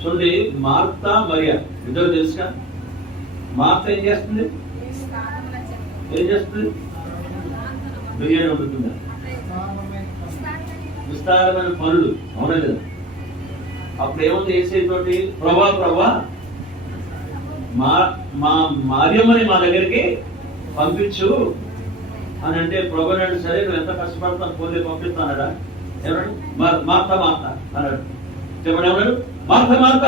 చూడండి, మార్తా మరియా ఇద్దరు తెలుసుగా. మార్త ఏం చేస్తుంది? ఏం చేస్తుంది? బిర్యానీ వండుతుందా? విస్తారమైన పనులు, అవునా లేదా? అప్పుడు ఏముంది యేసయ్య తోటి? ప్రభా మా మరియమ్మని మా దగ్గరికి పంపించు అని అంటే, ప్రభు అన్నాడు, సరే నువ్వు ఎంత కష్టపడతాను, పోతే పంపిస్తానడా? ఏమన్నాడు? మార్త అన్నాడు. చెప్పండి, ఏమన్నాడు? మార్త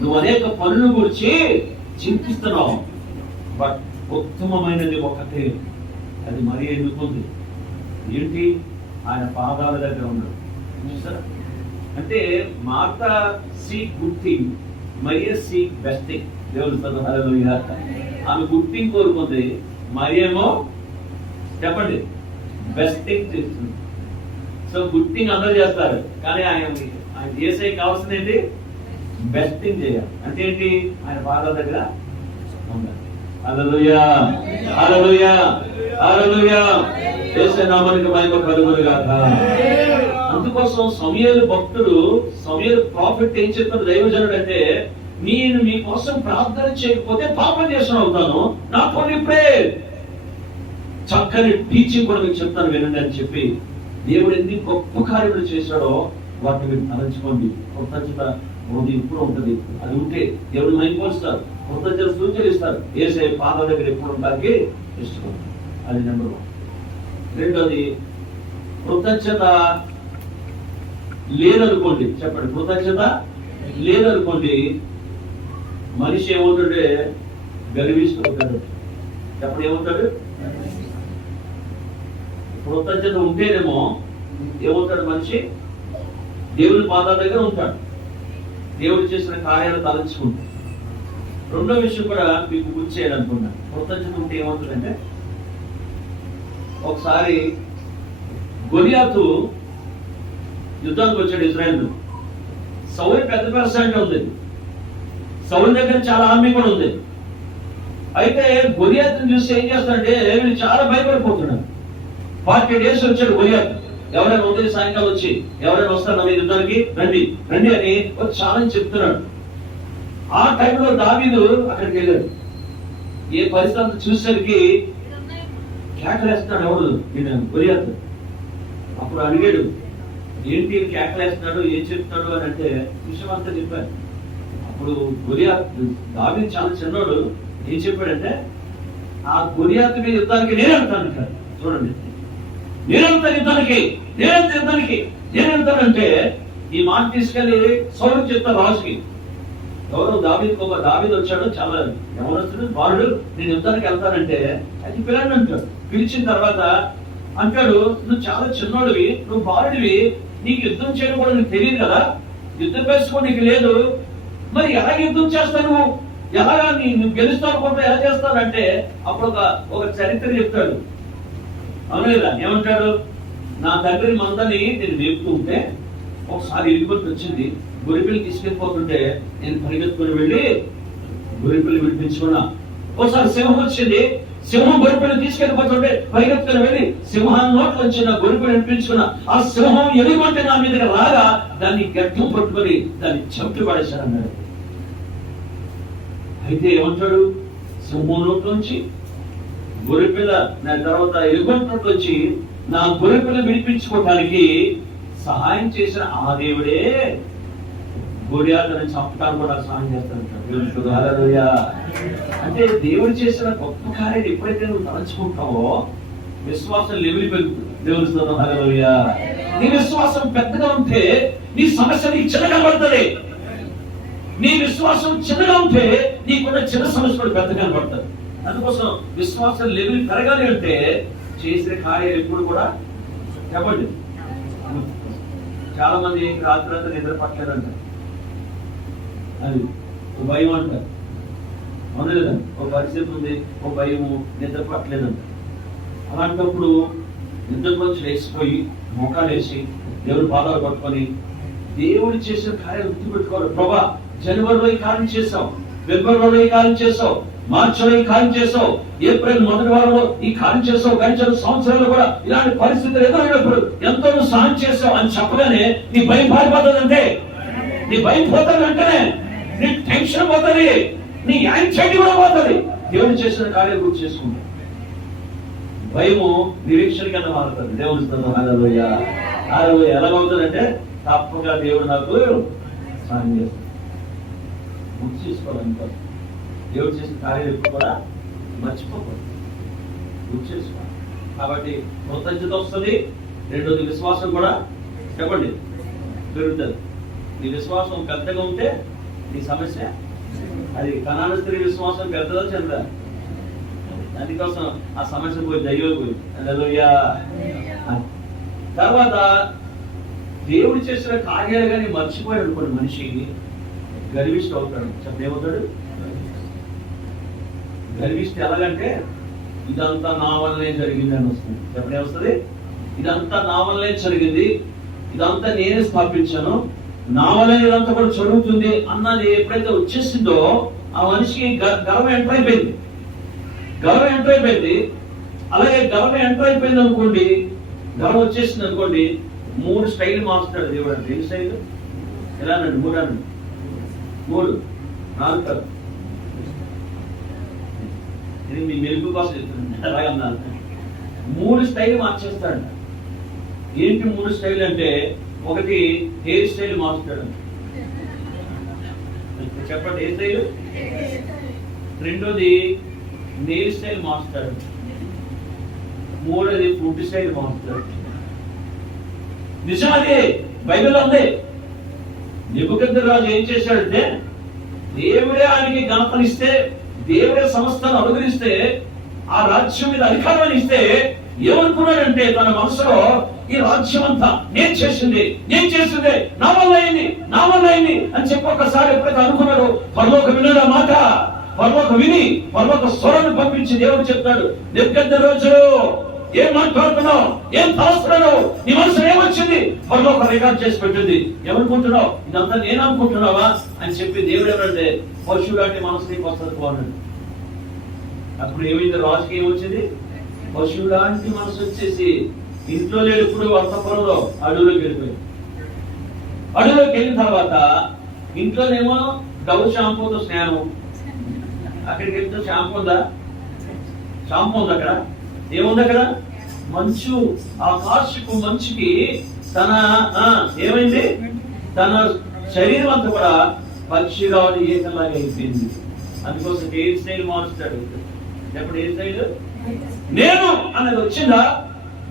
నువ్వు అనేక పనుల గురించి చింతిస్తున్నావు, బట్ ఉత్తమమైనది ఒకటే, అది మరీ ఎందుకుంది? ఏంటి? ఆయన పాదాల దగ్గర ఉన్నాడు. చూసారా? అంటే మార్త సీక్ గుడ్ థింగ్, మరియ సీక్ బెస్ట్ థింగ్. దేవుని స్తోత్రం, హల్లెలూయా. ఆమె గుడ్ థింగ్ కోరుకుంది, మరియేమో చెప్పండి బెస్ట్ థింగ్ చేస్తుంది. సో గుడ్ థింగ్ అందరూ చేస్తారు, కానీ ఆయన యేసయ్య కావాల్సింది ఏంటి? బెస్ట్ థింగ్ చేయాలి. అంటే ఏంటి? ఆయన పాదాల దగ్గర ఉండాలి. హల్లెలూయా, హల్లెలూయా, హల్లెలూయా. యేసయ్య నామానికి మహిమ కలుగును గాక. అందుకోసం సమూయేలు భక్తుడు, సమూయేలు ప్రాఫిట్ ఏం చెప్పిన దైవజనుడు అంటే, నేను మీకోసం ప్రార్థన చేయకపోతే పాపం చేసిన అవుతాను, నాట్ ఓన్లీ ప్రేయర్. చక్కని టీచింగ్ కూడా మీకు చెప్తాను వినండి అని చెప్పి దేవుడు ఎన్ని గొప్ప కార్యములు చేశాడో వాటిని మీరు తలంచుకోండి. కృతజ్ఞత రోజు ఎప్పుడు ఉంటుంది. అది ఉంటే దేవుడు మైపోస్తారు, కృతజ్ఞత సూచరిస్తారు. యేసయ్య పాదాల దగ్గర ఎప్పుడు ఉండడానికి ఇష్టపడతారు. అది నెంబర్ 1. రెండోది, కృతజ్ఞత లేదనుకోండి, చెప్పండి, కృతజ్ఞత లేదనుకోండి, మనిషి ఏమవుతాడే, గర్విష్ఠుతాడు. చెప్పండి, ఏమవుతాడు? కృతజ్ఞత ఉంటేనేమో ఏమవుతాడు మనిషి? దేవుని పాదాల దగ్గర ఉంటాడు, దేవుడు చేసిన కార్యాలు తలంచుకుంటాడు. రెండో విషయం కూడా మీకు గుర్తు చేయాలనుకున్నాను. కృతజ్ఞత ఉంటే ఏమవుతుందంటే, ఒకసారి గొలియాతు యుద్ధానికి వచ్చాడు ఇజ్రాయెల్. సౌలు పెద్ద పర్సెంట్ ఉంది, సౌలు దగ్గర చాలా ఆర్మీ కూడా ఉంది. అయితే గొలియాతుని చూసి ఏం చేస్తాడంటే, వీళ్ళు చాలా భయపడిపోతున్నాడు. 40 days వచ్చాడు గొలియాతు. ఎవరైనా ఉదయం సాయంకాలం వచ్చి, ఎవరైనా వస్తారు నా మీద యుద్ధానికి, రండి రండి అని ఒక ఛాలెంజ్ చెప్తున్నాడు. ఆ టైంలో దావీదు అక్కడికి వెళ్ళాడు. ఏ పరిస్థితి చూసేసరికి కేకలేస్తున్నాడు ఎవరు, గొలియాతు. అప్పుడు అడిగాడు, ఏంటి కేకలేస్తున్నాడు, ఏం చెప్తున్నాడు అని అంటే విషయం అంతా చెప్పాడు. అప్పుడు గొలియాతు, దావీదు చాలా చిన్నోడు, ఏం చెప్పాడంటే, ఆ గొలియాతు మీద యుద్ధానికి నేను వెళ్తాను. చూడండి, నేను వెళ్తాను యుద్ధానికి, నేను వెళ్తానంటే ఈ మాట తీసుకెళ్లి సౌలుకి చెప్తాను, రాజుకి. ఎవరు? దావీదు వచ్చాడు, చాలా ఎవరొస్తాడు, బాలుడు, నేను యుద్ధానికి వెళ్తానంటే అది పిల్లని అంటాడు. పిలిచిన తర్వాత అంటాడు, నువ్వు చాలా చిన్నోడివి, నువ్వు బాలుడివి, నీకు యుద్ధం చేయడం కూడా నీకు తెలియదు కదా, యుద్ధం వేసుకో నీకు లేదు, మరి ఎలా యుద్ధం చేస్తాను, ఎలాగా నువ్వు గెలుస్తావు కొంత ఎలా చేస్తానంటే అప్పుడు ఒక చరిత్ర చెప్తాడు. అవును కదా, ఏమంటాడు, నా తండ్రి మందని నేను మేపుతూ ఉంటే ఒకసారి ఎలుగుబంటి వచ్చింది, గొరిపిల్లి తీసుకెళ్ళిపోతుంటే నేను పరిగెత్తుకుని వెళ్ళి గొరిపిల్లి విడిపించుకున్నా. ఒకసారి సింహం వచ్చింది, సింహం గొరిపిల్లి తీసుకెళ్ళిపోతుంటే పరిగెత్తుకుని వెళ్ళి సింహాన్ని నోట్లో వచ్చి నా గొరిపిల్లి విడిపించుకున్నా. ఆ సింహం ఎలుగుబంటి నా మీదకి రాగా దాన్ని గడ్డం పట్టుకొని దాన్ని చంపి పడేశాడన్నాడు. అయితే ఏమంటాడు, సింహం నోట్లోంచి గొర్రెపిల్ల, నా తర్వాత ఎలుగుబంటి వచ్చి నా గొర్రెపిల్ల విడిపించుకోవటానికి సహాయం చేసిన ఆ దేవుడే గొలియాతుని చంపడానికి కూడా సహాయం చేస్తాడు. హల్లెలూయా. అంటే దేవుడు చేసిన గొప్ప కార్యాన్ని ఎప్పుడైతే నువ్వు తలంచుకుంటావో విశ్వాసం లెవెల్ పెరుగుతుంది. దేవుని స్తోత్రం. హల్లెలూయా. నీ విశ్వాసం పెద్దగా ఉంటే నీ సమస్య నీకు చిన్నగా పడుతుంది. నీ విశ్వాసం చిన్నగా ఉంటే నీకున్న చిన్న సమస్య కూడా పెద్దగా పడుతుంది. అందుకోసం విశ్వాసం లెవెల్ పెరగాలి అంటే చేసిన కార్యాలు ఎప్పుడు కూడా చెప్పండి. చాలా మంది రాత్రి అంతా నిద్ర పట్టలేదంట, అది భయం అంటారు. అవును లేదా, ఒక పరిస్థితి ఉంది, ఒక భయము, నిద్ర పట్టలేదంట. అలాంటప్పుడు నిద్రలోంచి లేచిపోయి మోకాలు వేసి దేవుడి పాదాలు పట్టుకొని దేవుడు చేసిన కార్యాలు గుర్తుపెట్టుకోవాలి. ప్రభా, జనవరిలో ఈ కార్యం చేసావు, ఫిబ్రవరిలో ఈ కార్యం చేసావు, మార్చిలో ఈ కార్యం చేసావు, ఏప్రిల్ మొదటి వారంలో ఈ కార్యం చేసావు, గడిచిన సంవత్సరాలు కూడా ఇలాంటి పరిస్థితులు ఎదురైనప్పుడు ఎంతో నువ్వు సాయం చేసావు అని చెప్పగానే నీ భయం పారిపోతుందంటే, నీ భయం పోతుంది, వెంటనే నీ టెన్షన్ పోతుంది, నీ యాంగ్జైటీ కూడా పోతుంది. దేవుడు చేసిన కార్యాలు గుర్తు చేసుకుంటావు. భయము నిరీక్షణ కింద మారుతుంది. దేవుని స్తోత్రం. హల్లెలూయా. హల్లెలూయా. ఎలాగవుతుందంటే తప్పక దేవుడు నాకు సాయం చేస్తాడు. గుర్తు చేసుకోవాలంటే దేవుడు చేసిన కార్యాలు ఎప్పుడు కూడా మర్చిపోకూడదు, గుర్తు చేసుకోవాలి. కాబట్టి కృతజ్ఞత వస్తుంది. రెండోది విశ్వాసం కూడా చెప్పండి పెరుగుతుంది. నీ విశ్వాసం పెద్దగా ఉంటే నీ సమస్య అది కనాన స్త్రీ విశ్వాసం పెద్దదో చెందా, అందుకోసం ఆ సమస్య పోయి దైవం పోయి. హల్లెలూయా. తర్వాత దేవుడు చేసిన కార్యాలు కానీ మర్చిపోయాడు అనుకోండి, మనిషి గర్విష్ఠ అవుతాడు. చెప్పండి, ఏమవుతాడు? గర్విష్ఠ ఎలాగంటే ఇదంతా నా వల్లనే జరిగింది అని వస్తుంది. చెప్పండి, ఏమొస్తుంది? ఇదంతా నా వల్లనే జరిగింది, ఇదంతా నేనే స్థాపించాను, నా వల్ల ఇదంతా కూడా జరుగుతుంది అన్నది ఎప్పుడైతే వచ్చేసిందో ఆ మనిషికి గర్వం ఎంటర్ అయిపోయింది. గర్వం ఎంటర్ అయిపోయింది. అలాగే గర్వం ఎంటర్ అయిపోయింది అనుకోండి, గర్వం వచ్చేసింది అనుకోండి, 3 స్టైల్ మార్చుతాడు దేవుడు. అంటే ఏ స్టైల్? ఎలా అన్నాడు? 3 అన్నాడు. 3 4 కాదు. ఇది మీ మెరుగు కోసం చెప్తున్నాను. అలాగన్నారు 3 స్టైల్ మార్చేస్తాడు. ఏంటి 3 స్టైల్ అంటే, ఒకటి హెయిర్ స్టైల్ మారుస్తాడు. చెప్పండి, హెయిర్ స్టైల్. రెండోది నెయిల్ స్టైల్ మారుస్తాడు. మూడోది ఫుడ్ స్టైల్ మారుస్తాడు. నిజం, అది బైబిల్లో ఉంది. నెబుకద్నెజరు ఏం చేశాడంటే, దేవుడే ఆయనకి ఘనతనిస్తే, దేవుడే సమస్తాన్ని అనుగ్రహిస్తే, ఆ రాజ్యం మీద అధికారాన్ని ఇస్తే ఏమనుకున్నాడంటే తన మనసులో, ఈ రాజ్యం అంతా నేను చేసింది నా వల్ల అయింది అని చెప్పి ఒకసారి ఎప్పుడైతే అనుకున్నాడు, పరలోక వినడా మాట, పరలోక విని పరలోక స్వరాన్ని పంపించి దేవుడు చెప్తాడు, నెబుకద్నెజరు ఏం మాట్లాడుతున్నావు, ఏం తలస్తున్నావు, నీ మనసులో ఏమొచ్చింది, పరలోక రికార్డ్ చేసి పెట్టింది, ఏమనుకుంటున్నావు, ఇదంతా నేను అనుకుంటున్నావా అని చెప్పి దేవుడు ఏమంటే, పశువు లాంటి మనసు నీకు వస్తుంది పోన్నాడు. అప్పుడు ఏమైంది, రాజుకి ఏమొచ్చింది, పశువు లాంటి మనసు వచ్చేసి ఇంట్లో లేడు. ఇప్పుడు వర్తపురంలో అడవిలోకి వెళ్ళిపోయాడు. అడవిలోకి వెళ్ళిన తర్వాత ఇంట్లోనేమో డవ్ షాంపూతో స్నానం, అక్కడికి వెళ్తే షాంపూ ఉందా, అక్కడ ఏముంది, అక్కడ మంచు, ఆకాశపు మంచుకి తన ఏమైంది, తన శరీరం అంతా కూడా పక్షిరాలు ఏకలాగా అయిపోయింది. అందుకోసం హెయిర్ స్టైల్ మారుస్తాడు. ఎప్పుడు హెయిర్ స్టైల్ నేను అనేది వచ్చిందా,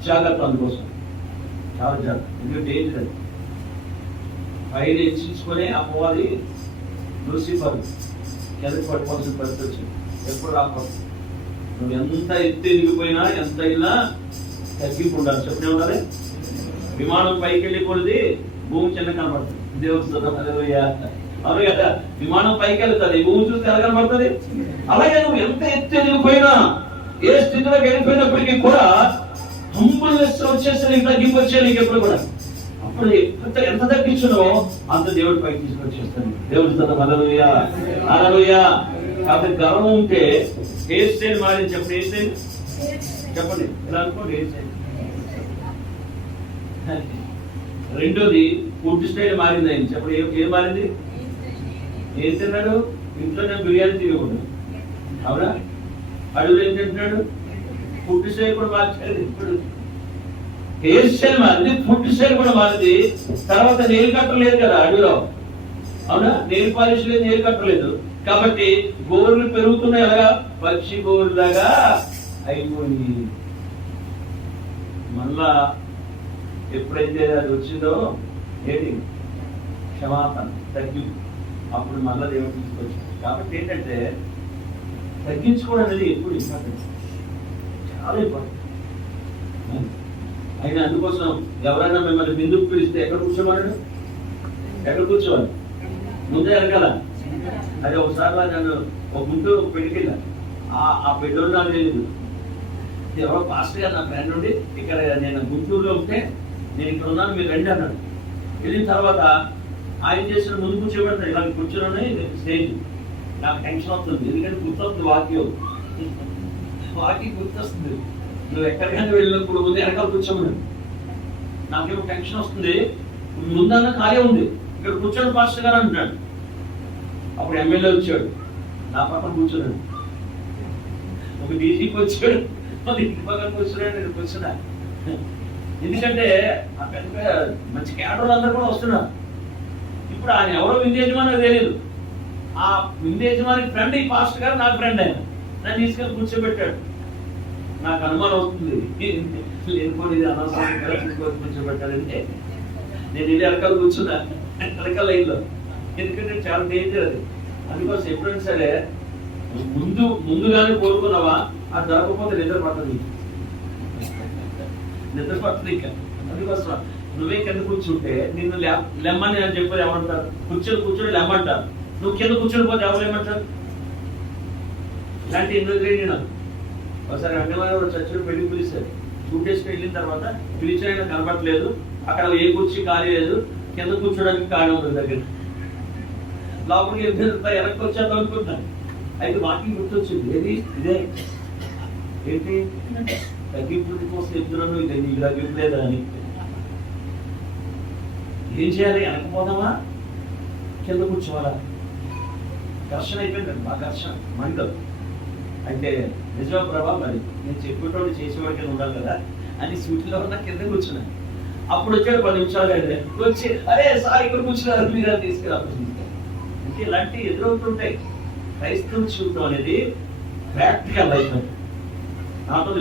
జాగ్రత్త. అందుకోసం చాలా జాగ్రత్త. ఎందుకంటే డేంజర్. పైన హెచ్చించుకొని అమ్మవారి లూసిఫర్ కిందకి పట్టుకోవాల్సిన పరిస్థితి వచ్చింది. ఎప్పుడు రాకూడదు. నువ్వు ఎంత ఎత్తు ఎదిగిపోయినా, ఎంత అయినా తగ్గింపు ఉండాలి. చెప్పనే ఉండాలి. విమానం పైకి వెళ్ళిపోయింది, భూమి చిన్న కనబడుతుంది. దేవుడు అవును కదా, విమానం పైకి వెళ్తుంది, భూమి చూస్తే ఎలా కనబడుతుంది. అలాగే నువ్వు ఎంత ఎత్తు ఎదిగిపోయినా, ఏ స్థితిలోకి వెళ్ళిపోయినప్పటికీ కూడా హంబుల్నెస్ వచ్చేసి నీకు తగ్గింపు వచ్చే నీకు ఎప్పుడు కూడా. అప్పుడు ఎంత తగ్గించున్నావో అంత దేవుడి పైకి తీసుకొచ్చేస్తాను. దేవుడి హల్లెలూయా, హల్లెలూయా. కాబట్టి గర్వం ఉంటే హెయిర్ స్టైల్ మారింది. చెప్పండి, హెయిర్ స్టైల్ చెప్పండి, ఎలా అనుకోండి, హెయిర్ స్టైల్. రెండోది ఫుడ్ స్టైల్ మారింది. అయింది. చెప్పండి, ఏం మారింది, ఏం తిన్నాడు, ఇంట్లో నేను బిర్యానీ తినకూడదు, అవునా, అడుగులు ఏం తింటున్నాడు, ఫుడ్ స్టైల్ కూడా మార్చాడు. ఇప్పుడు హెయిర్ స్టైల్ మారింది, ఫుడ్ స్టైల్ కూడా మారింది. తర్వాత నెయిల్ కట్టర్ లేదు కదా అడవిలో, అవునా, నెయిల్ పాలిష్ లేదు, నెయిల్ కట్టర్ లేదు. కాబట్టి గోర్లు పెరుగుతున్నాయి, ఎలాగా పక్షి గోర్లాగా అయిపోయి. మళ్ళా ఎప్పుడైతే అది వచ్చిందో ఏంటి, క్షమాపణ, తగ్గింపు. అప్పుడు మళ్ళా దేవుడు తీసుకొచ్చింది. కాబట్టి ఏంటంటే తగ్గించుకోవడం అనేది ఎప్పుడు ఇంపార్టెంట్, చాలా ఇంపార్టెంట్. అయినా అందుకోసం ఎవరైనా మిమ్మల్ని బిందుకు పిలిస్తే ఎక్కడ కూర్చోమన్నాడు, ఎక్కడ కూర్చోవాలి, ముందే వెనకాల. అదే ఒకసారి నన్ను ఒక గుంటూరు పెళ్ళికెళ్ళా. ఆ పెళ్ళోడు నాకు తెలియదు, ఎవరో పాస్టర్ గారు నా ఫ్రెండ్ నుండి, ఇక్కడ నేను గుంటూరులో ఉంటే నేను ఇక్కడ ఉన్నాను, మీరు రండి అన్నాడు. వెళ్ళిన తర్వాత ఆయన చేసిన ముందు కూర్చోబెడతాడు, ఇలా కూర్చోని స్టేజ్. నాకు టెన్షన్ వస్తుంది, ఎందుకంటే గుర్తొస్తుంది వాక్యం గుర్తొస్తుంది. నువ్వు ఎక్కడికైనా వెళ్ళినప్పుడు ముందు వెనకాల కూర్చోమన్నాడు. నాకేమో టెన్షన్ వస్తుంది, ముందన్న ఖాళీ ఉంది, ఇక్కడ కూర్చోండి పాస్టర్ గారు అంటున్నాడు. అప్పుడు ఎమ్మెల్యే వచ్చాడు, నా పక్కన కూర్చున్నాడు. ఒక డీజీకి వచ్చాడు, ఇంటి పక్కన కూర్చున్నాడు, నేను కూర్చున్నా. ఎందుకంటే ఆ పెద్ద మంచి క్యాడర్లు అందరూ కూడా వస్తున్నారు. ఇప్పుడు ఆయన ఎవరో విందు యజమాని తెలియదు. ఆ విందు యజమాని ఫ్రెండ్ ఈ పాస్టర్ గారు, నాకు ఫ్రెండ్. ఆయన నన్ను తీసుకెళ్ళి కూర్చోబెట్టాడు. నాకు అనుమానం వస్తుంది, లేకపోతే అనవసరం కూర్చోబెట్టాడంటే నేను ఇది వెనకాల కూర్చున్నా, వెనకాల లైన్లో. ఎందుకంటే చాలా డేంజర్ అది. అందుకోసం ఎప్పుడైనా సరే ముందుగానే కోరుకున్నావా, అది దొరకకపోతే నిద్ర పట్టదు ఇంకా. అందుకోసం నువ్వే కింద కూర్చుంటే నిన్ను లెమ్మని అని చెప్పి ఏమంటారు, కూర్చొని లెమ్మంటారు. నువ్వు కింద కూర్చొని పోతే ఎవరు ఏమంటారు. ఇలాంటి ఎన్నో జరిగింది నాకు. ఒకసారి వెంకటవారు చర్చలు పెళ్లి పిలిచారు. షూటేస్కి వెళ్ళిన తర్వాత పిలిచిన కనబడట్లేదు, అక్కడ ఏ కుర్చీ ఖాళీ లేదు, కింద కూర్చోడానికి ఖాళీ ఉంది దగ్గర. లోపలికి వెనక్కి వచ్చేద్దాం అనుకుంటున్నాను. అయితే వాకింగ్ గుర్తొచ్చింది, ఏది ఇదే ఏంటి తగ్గింపు కోసం చెప్తున్నాను, ఇది నీకు తగ్గించలేదా అని. ఏం చేయాలి, వెనకపోదామా కింద కూర్చోవాలా? ఘర్షణ అయిపోయిందండి, బాగా ఘర్షణ మంటలు. అంటే నిజమా ప్రభా, మరి నేను చెప్పేటోళ్ళు చేసేవాడికి ఉండాలి కదా అని సూటిలో ఉన్న కింద కూర్చున్నాను. అప్పుడు వచ్చాడు 10 నిమిషాలు అయితే వచ్చి అరే సార్ ఇక్కడ కూర్చున్నారు మీరు తీసుకురా. అంటే ఇలాంటి ఎదురవుతుంటాయి. క్రైస్తవ జీవితం అనేది ప్రాక్టికల్ లైఫ్. నాతో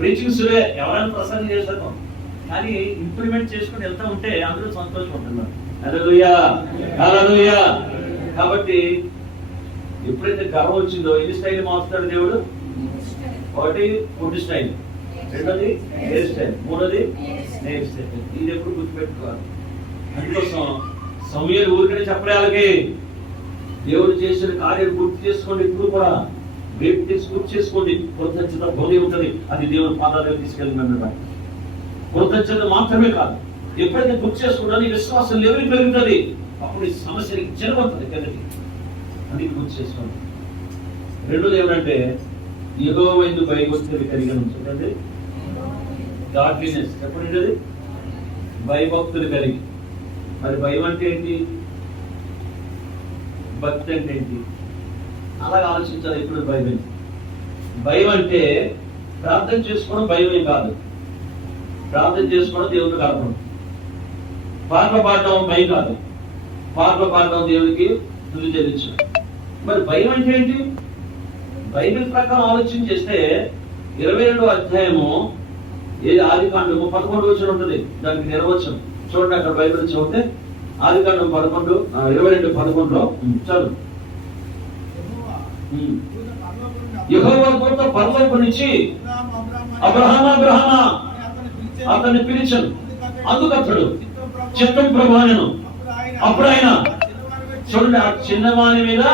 ప్రీచింగ్ సురే ఎవరైనా ప్రసంగం చేస్తాం, కానీ ఇంప్లిమెంట్ చేసుకుని వెళ్తా ఉంటే అందరూ సంతోషం ఉంటున్నారు. హల్లెలూయా, హల్లెలూయా. కాబట్టి ఎప్పుడైతే గర్వం వచ్చిందో ఎన్ని స్టైల్ మారుస్తాడు దేవుడు? ఒకటి ఫుడ్ స్టైల్, రెండోది హెయిర్ స్టైల్, మూడోది నెయిల్ స్టైల్. ఇది ఎప్పుడు గుర్తుపెట్టుకోవాలి. అందుకోసం సమయాలు ఊరికనే చెప్పలే వాళ్ళకి. దేవుడు చేసిన కార్యం గుర్తు చేసుకోండి. ఇప్పుడు కూడా గుర్తు చేసుకోండి. కృతజ్ఞత బోధి ఉంటుంది, అది దేవుని పాదాలకు తీసుకెళ్ళిన కృతజ్ఞత మాత్రమే కాదు. ఎప్పుడైతే గుర్తు చేసుకుంటా నీ విశ్వాసం లెవెల్ పెరుగుతుంది, అప్పుడు ఈ సమస్యకి జరుగుతుంది కదండి. అందుకే గుర్తు చేసుకోండి. రెండోది ఏమంటే యెహోవా యందు భయభక్తులు కలిగి ఉంచండి. గాడ్లీనెస్ చెప్పండి, అది భయభక్తులు కలిగి. మరి భయం అంటే ఏంటి? భక్తి అంటే ఏంటి? అలాగే ఆలోచించాలి. ఇప్పుడు భయం అంటే ప్రార్థన చేసుకోవడం భయం ఏం కాదు. ప్రార్థన చేసుకోవడం దేవుడికి కారణం. పాటలు పాడడం భయం కాదు. పాటలు పాడడం దేవుడికి తుది చెల్లించడం. మరి భయం అంటే ఏంటి? బైబిల్ ప్రకారం ఆలోచన చేస్తే 22వ అధ్యాయము ఏది ఆదికాండము 11 వచనం ఉంటుంది. దానికి నిర్వచనం చూడండి. అక్కడ బైబిల్ చదివితే ఆదికాండం 22:11లో చదువు. యెహోవా దూత పరలోకం నుంచి అబ్రహామా అబ్రహామా అతన్ని పిలిచాను. అందుకు అతడు చిత్తం ప్రభానను. అప్పుడు ఆయన చూడండి, ఆ చిన్నవాని మీద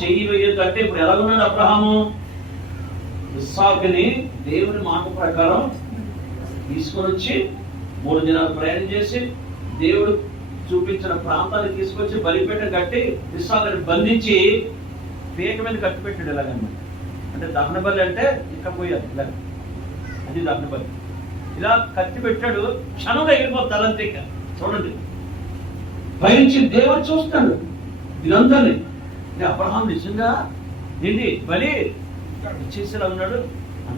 చెయ్యి వేయద్దు అంటే ఇప్పుడు ఎలా ఉన్నాడు అబ్రహాము? ఇస్సాకుని దేవుని మాట ప్రకారం తీసుకొని వచ్చి 3 దినాలు ప్రయాణం చేసి దేవుడు చూపించిన ప్రాంతాన్ని తీసుకొచ్చి బలిపీఠ కట్టి ఇస్సాకుని బంధించి పీక మీద కట్టి పెట్టాడు. ఎలాగన్నమాట అంటే దహన బలి అంటే ఇక్క పోయాలి, ఇలా అది దహన బలి. ఇలా కత్తి పెట్టాడు, క్షణంలో ఎగిరిపోతారు అంతే. చూడండి, భరించి దేవుడు చూస్తాడు ఇదంతా. అబ్రహాం నిజంగా ఏంటి బలి ఇచ్చేసేలా ఉన్నాడు.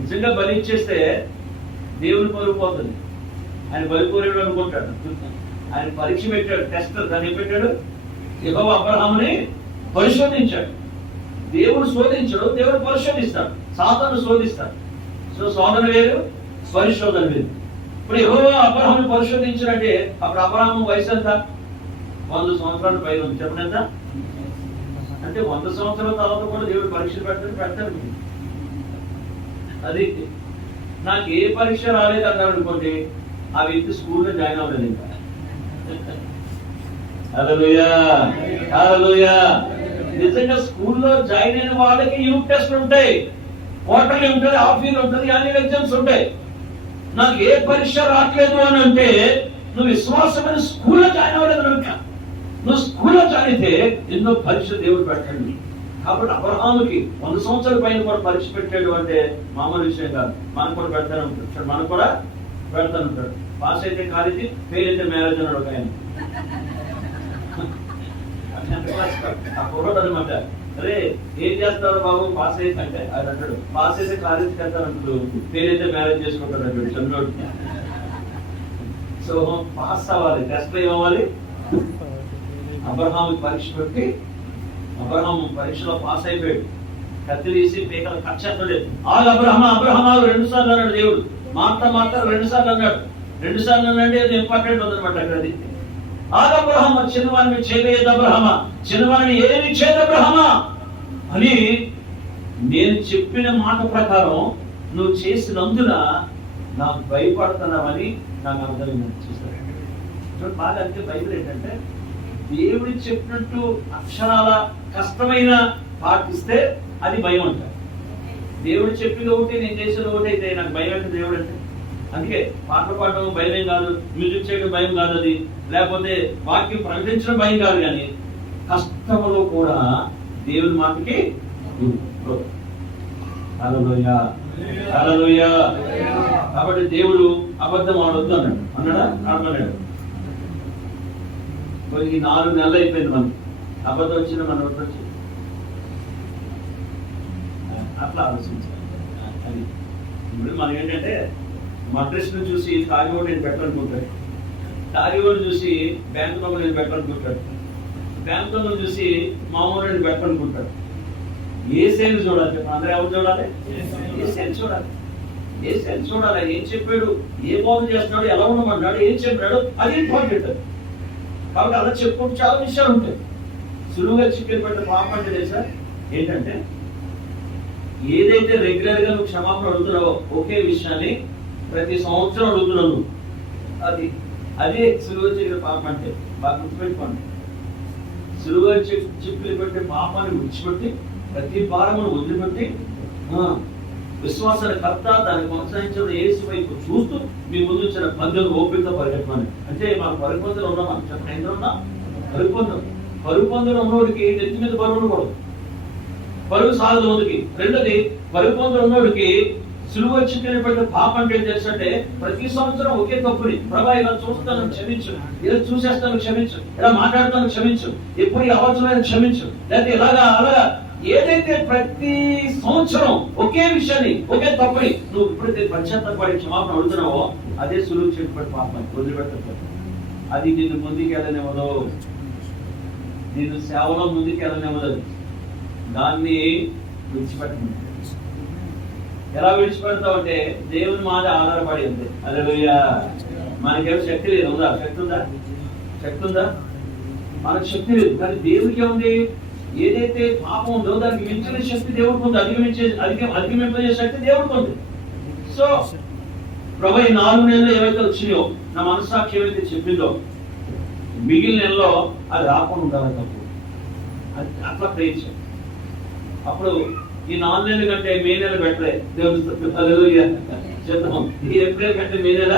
నిజంగా బలి ఇచ్చేస్తే దేవుని పరుగు పోతుంది. ఆయన బలి కోరేడు అనుకుంటాడు. ఆయన పరీక్ష పెట్టాడు, టెస్ట్. దాన్ని ఏం పెట్టాడు? యెహోవా అబ్రహాముని పరిశోధించాడు. దేవుడు శోధించాడు, దేవుడు పరిశోధిస్తాడు. సాతాను శోధిస్తాడు. సో శోధన వేరు, పరిశోధన వేరు. ఇప్పుడు యెహోవా అబ్రహాముని పరిశోధించాడంటే అప్పుడు అబ్రహాము వయసు ఎంత? 100 సంవత్సరాల పైన ఉంది. చెప్పండి ఎంత? అంటే 100 సంవత్సరాల తర్వాత కూడా దేవుడు పరీక్షలు పెడతాడు. అది నాకు ఏ పరీక్ష రాలేదు అన్నారు అనుకోండి, ఆ వ్యక్తి స్కూల్లో జాయిన్ అవ్వలేదు ఇంకా. హల్లెలూయా, హల్లెలూయా. నిజంగా స్కూల్లో జాయిన్ అయిన వాళ్ళకి యూనిట్ టెస్ట్లు ఉంటాయి, క్వార్టర్లీ ఉంటుంది, హాఫ్ ఇయర్ ఉంటుంది, యాన్యువల్ ఎగ్జామ్స్ ఉంటాయి. నాకు ఏ పరీక్ష రావట్లేదు అని అంటే నువ్వు విశ్వాసమైన స్కూల్లో జాయిన్ అవ్వలేదు. ఇంకా నువ్వు స్కూల్లో జాయిన్ అయితే ఎన్నో పరీక్ష దేవుడు పెట్టండి. కాబట్టి అబ్రహాముకి 100 సంవత్సరాల పైన కూడా పరీక్ష పెట్టాడు అంటే మామూలు విషయం కాదు. మనకు కూడా పెడతానే ఉంటాడు, మనకు కూడా పెడతానే ఉంటాడు. పాస్ అయితే కాలేజీ, ఫెయిల్ అయితే మ్యారేజ్ అన్నాడు ఒక ఆయన. అనమాట, అరే ఏం చేస్తారు బాబు పాస్ అయితే అంటే ఆయన అంటాడు, పాస్ అయితే కాలేజీకి వెళ్తానంటాడు, ఫెయిల్ అయితే మ్యారేజ్ చేసుకుంటాడు అంటాడు చంద్రుడు. సో పాస్ అవ్వాలి, టెస్ట్ ఏమవ్వాలి. అబ్రహాము పరీక్ష పెట్టి అబ్రహాము పరీక్షలో పాస్ అయిపోయాడు. కత్తి తీసి పీకలు కట్ చేస్తాడు. ఆగు అబ్రహమా, అబ్రహమా 2 సార్లు అన్నాడు దేవుడు. మాట 2 సార్లు అన్నాడు. 2 సార్లు అన్నాడు, అది ఇంపార్టెంట్ ఉందన్నమాట. అక్కడ అది ఆగు అబ్రహమా, చిన్నవాడిని చేయలేదు అబ్రహమా, చిన్నవాడిని ఏమి చేయదు అబ్రహమా అని నేను చెప్పిన మాట ప్రకారం నువ్వు చేసినందున నాకు భయపడుతున్నావని నాకు అర్థమైంది. చూస్తాడు బాగా. అంటే బైబిల్ ఏంటంటే దేవుడి చెప్పినట్టు అక్షరాల కష్టమైన పాటిస్తే అది భయం అంటారు. దేవుడు చెప్పింది ఒకటి, నేను చేసేది ఒకటి అయితే నాకు భయం అంటే దేవుడు అంటే. అందుకే పాటలు పాడడం భయమేం కాదు, మ్యూజిక్ చేయడం భయం కాదు, అది లేకపోతే వాక్యం ప్రకటించడం భయం కాదు. కానీ కష్టంలో కూడా దేవుని మాటకి హల్లెలూయా, హల్లెలూయా. కాబట్టి దేవుడు అబద్ధం ఆడొద్దు అన్నాడు. అన్నాడా? ఆడమన్నాడు. మరి 4 నెలలు అయిపోయింది మనకి అబద్ధం వచ్చిన మన వచ్చి అట్లా ఆలోచించాలి. అది ఇప్పుడు మనం ఏంటంటే మద్రస్ ను చూసి తాగివాడు నేను పెట్టాలనుకుంటాడు, తాగివాడు చూసి బ్యాంకు నోట్ నేను పెట్టాలనుకుంటాడు, బ్యాంకు నోట్ చూసి మామూలు నేను పెట్టాలనుకుంటాడు. ఏ సేల్ చూడాలి చెప్పండి, అందరూ ఎవరు చూడాలి? ఏ సేల్ చూడాలి, ఏ సేల్ చూడాలి. ఏం చెప్పాడు, ఏ బాగు చేస్తున్నాడు, ఎలా ఉండమన్నాడు, ఏం చెప్పాడు, అది ఇంపార్టెంట్. కాబట్టి అలా చెప్పుకుంటూ చాలా విషయాలు ఉంటాయి. సులువుగా చికెన్ పెట్టే పాపం అంటే తెలుసా ఏంటంటే, ఏదైతే రెగ్యులర్ గా నువ్వు క్షమాపణ అడుగుతున్నావో ఒకే విషయాన్ని ప్రతి సంవత్సరం అడుగుతున్నావు, అదే సులువుగా చికెన్ పాపం అంటే. బాగా గుర్తుపెట్టుకోండి, సులువుగా చిక్కులు పెట్టే పాపాన్ని విడిచిపెట్టి ప్రతి భారమును వదిలిపెట్టి విశ్వాసాల కర్త దాన్ని కొనసాగించిన యేసు వైపు చూస్తూ మీ ముందు వచ్చిన పందెలు ఓపికతో పరిగెత్తమని. అంటే మనం పరిపందులు ఉన్నామా చెప్పండి, ఎంత ఉన్నా పరుపందులు ఉన్నోడికి నెత్తి మీద బరువు ఉండకూడదు, పరుగు సాగదు ముందుకి. రెండోది, పరుపందులు ఉన్నోడికి సులువు చికెన్ పెట్టే పాపం అంటే ఏం తెలుసంటే, ప్రతి సంవత్సరం ఒకే తప్పుని ప్రభా ఇలా చూస్తాను క్షమించు, ఇలా చూసేస్తాను క్షమించు, ఇలా మాట్లాడతాను క్షమించు, ఎప్పుడు ఈ ఆలోచన క్షమించు, లేకపోతే ఇలాగా అలాగా ఏదైతే ప్రతి సంవత్సరం ఒకే విషయాన్ని ఒకే తప్పుని నువ్వు ఎప్పుడైతే పశ్చాత్తాపడి క్షమాపణ అడుగుతున్నావో అదే సులువు చెప్పబడి పాపం వదిలిపెట్టదు. అది నిన్ను ముందుకు వెళ్ళనివ్వదు, నేను సేవలో ముందుకు వెళ్ళనివ్వదు. దాన్ని విడిచిపెట్టను. ఎలా విడిచిపెడతావు అంటే దేవుని మీద ఆధారపడి ఉంది. హల్లెలూయా. మనకేమో శక్తి లేదు, ఉందా? శక్తి ఉందా? శక్తి ఉందా? మనకు శక్తి లేదు, కానీ దేవుడికి ఉంది. ఏదైతే పాపం ఉందో దానికి మించిన శక్తి దేవుడికి ఉంది, అధిగమింపజే శక్తి దేవుడికి ఉంది. సో ప్రభు ఈ 4 నెలలు ఏవైతే వచ్చినాయో, నా మనస్సాక్షి ఏవైతే చెప్పిందో, మిగిలిన నెలలో అది రాకుండా ఉండాలి తప్పు, అది అట్లా ప్రయత్నం. అప్పుడు ఈ 4 నెలల కంటే మే నెల బెటరే. దేవుడు చెప్తాం, ఈ ఏప్రిల్ కంటే మే నెల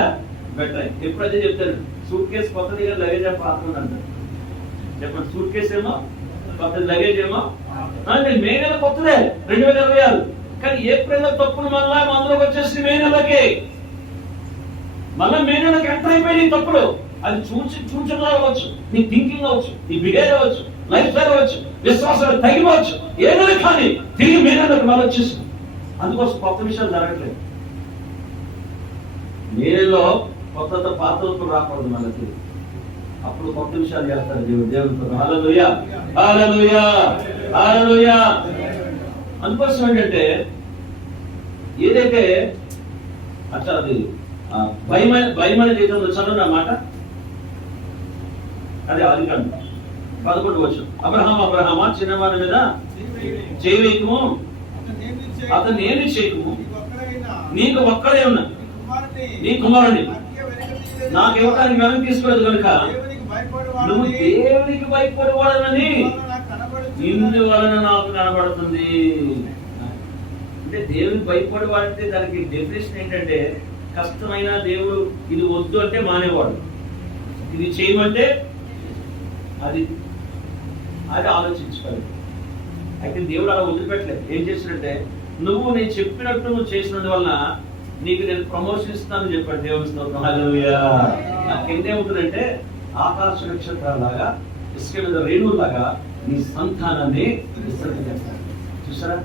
బెటరే. ఎప్పుడైతే చెప్తారు సూట్ కేసు కొత్తది కానీ లగేజ్ పాత్ర అంటారు. చెప్పండి, సూట్ కేసు ఏమో కొత్తది, లగేజ్ ఏమో మే నెల కొత్తదే 2026. కానీ ఏప్రిల్ తప్పును మళ్ళా అందులోకి వచ్చేసి మే నెలకి మళ్ళా మే నెలకి ఎంటర్ అయిపోయి తప్పులు. అది చూచడం అవ్వచ్చు, నీ థింకింగ్ అవ్వచ్చు, నీ బిహేవియర్ అవ్వచ్చు, లైఫ్ స్టైల్ అవ్వచ్చు, విశ్వాసాలు తగ్గిపోవచ్చు, ఏదైనా కానీ తిరిగి మే నెలకు మళ్ళీ వచ్చేసింది. అందుకోసం కొత్త విషయాలు జరగట్లేదు. మే నెలలో కొత్త పాత్రలతో రాకూడదు మనకి. అప్పుడు కొత్త విషయాలు చేస్తారు దేవుడితో. హల్లెలూయా, హల్లెలూయా, హల్లెలూయా. అందుకోసం ఏంటంటే ఏదైతే అట్లా అది భయమైన జీవితంలో చదువు అన్నమాట. అది ఆదికాండం 11వ వచనం. అబ్రహామా చిన్నవారి మీద చేయి వేయకము, అతను ఏమి చేయకము, నీకు ఒక్కడే ఉన్నా నీ కుమారుని నాకు ఇవ్వడానికి వెనక్కి తీసుకోలేదు కనుక నువ్వు దేవునికి భయపడవాడనని ఇందువలన నాకు కనబడుతుంది. అంటే దేవునికి భయపడేవాడంటే దానికి డెఫినేషన్ ఏంటంటే, కష్టమైన దేవుడు ఇది వద్దు అంటే మానేవాడు, ఇది చేయమంటే అది ఆలోచించుకోవాలి. అయితే దేవుడు అలా వదిలిపెట్టలేదు. ఏం చేసినట్టే, నువ్వు నేను చెప్పినట్టు నువ్వు చేసినందువలన నీకు నేను ప్రమోషన్ ఇస్తానని చెప్పాడు. దేవుని స్తోత్రం. హల్లెలూయా. నాకేంటేముంటుందంటే, ఆకాశ నక్షత్రాలాగా ఇసుక మీద రేణువులాగా నీ సంతానాన్ని విస్తరింపజేస్తాడు. చూసారా?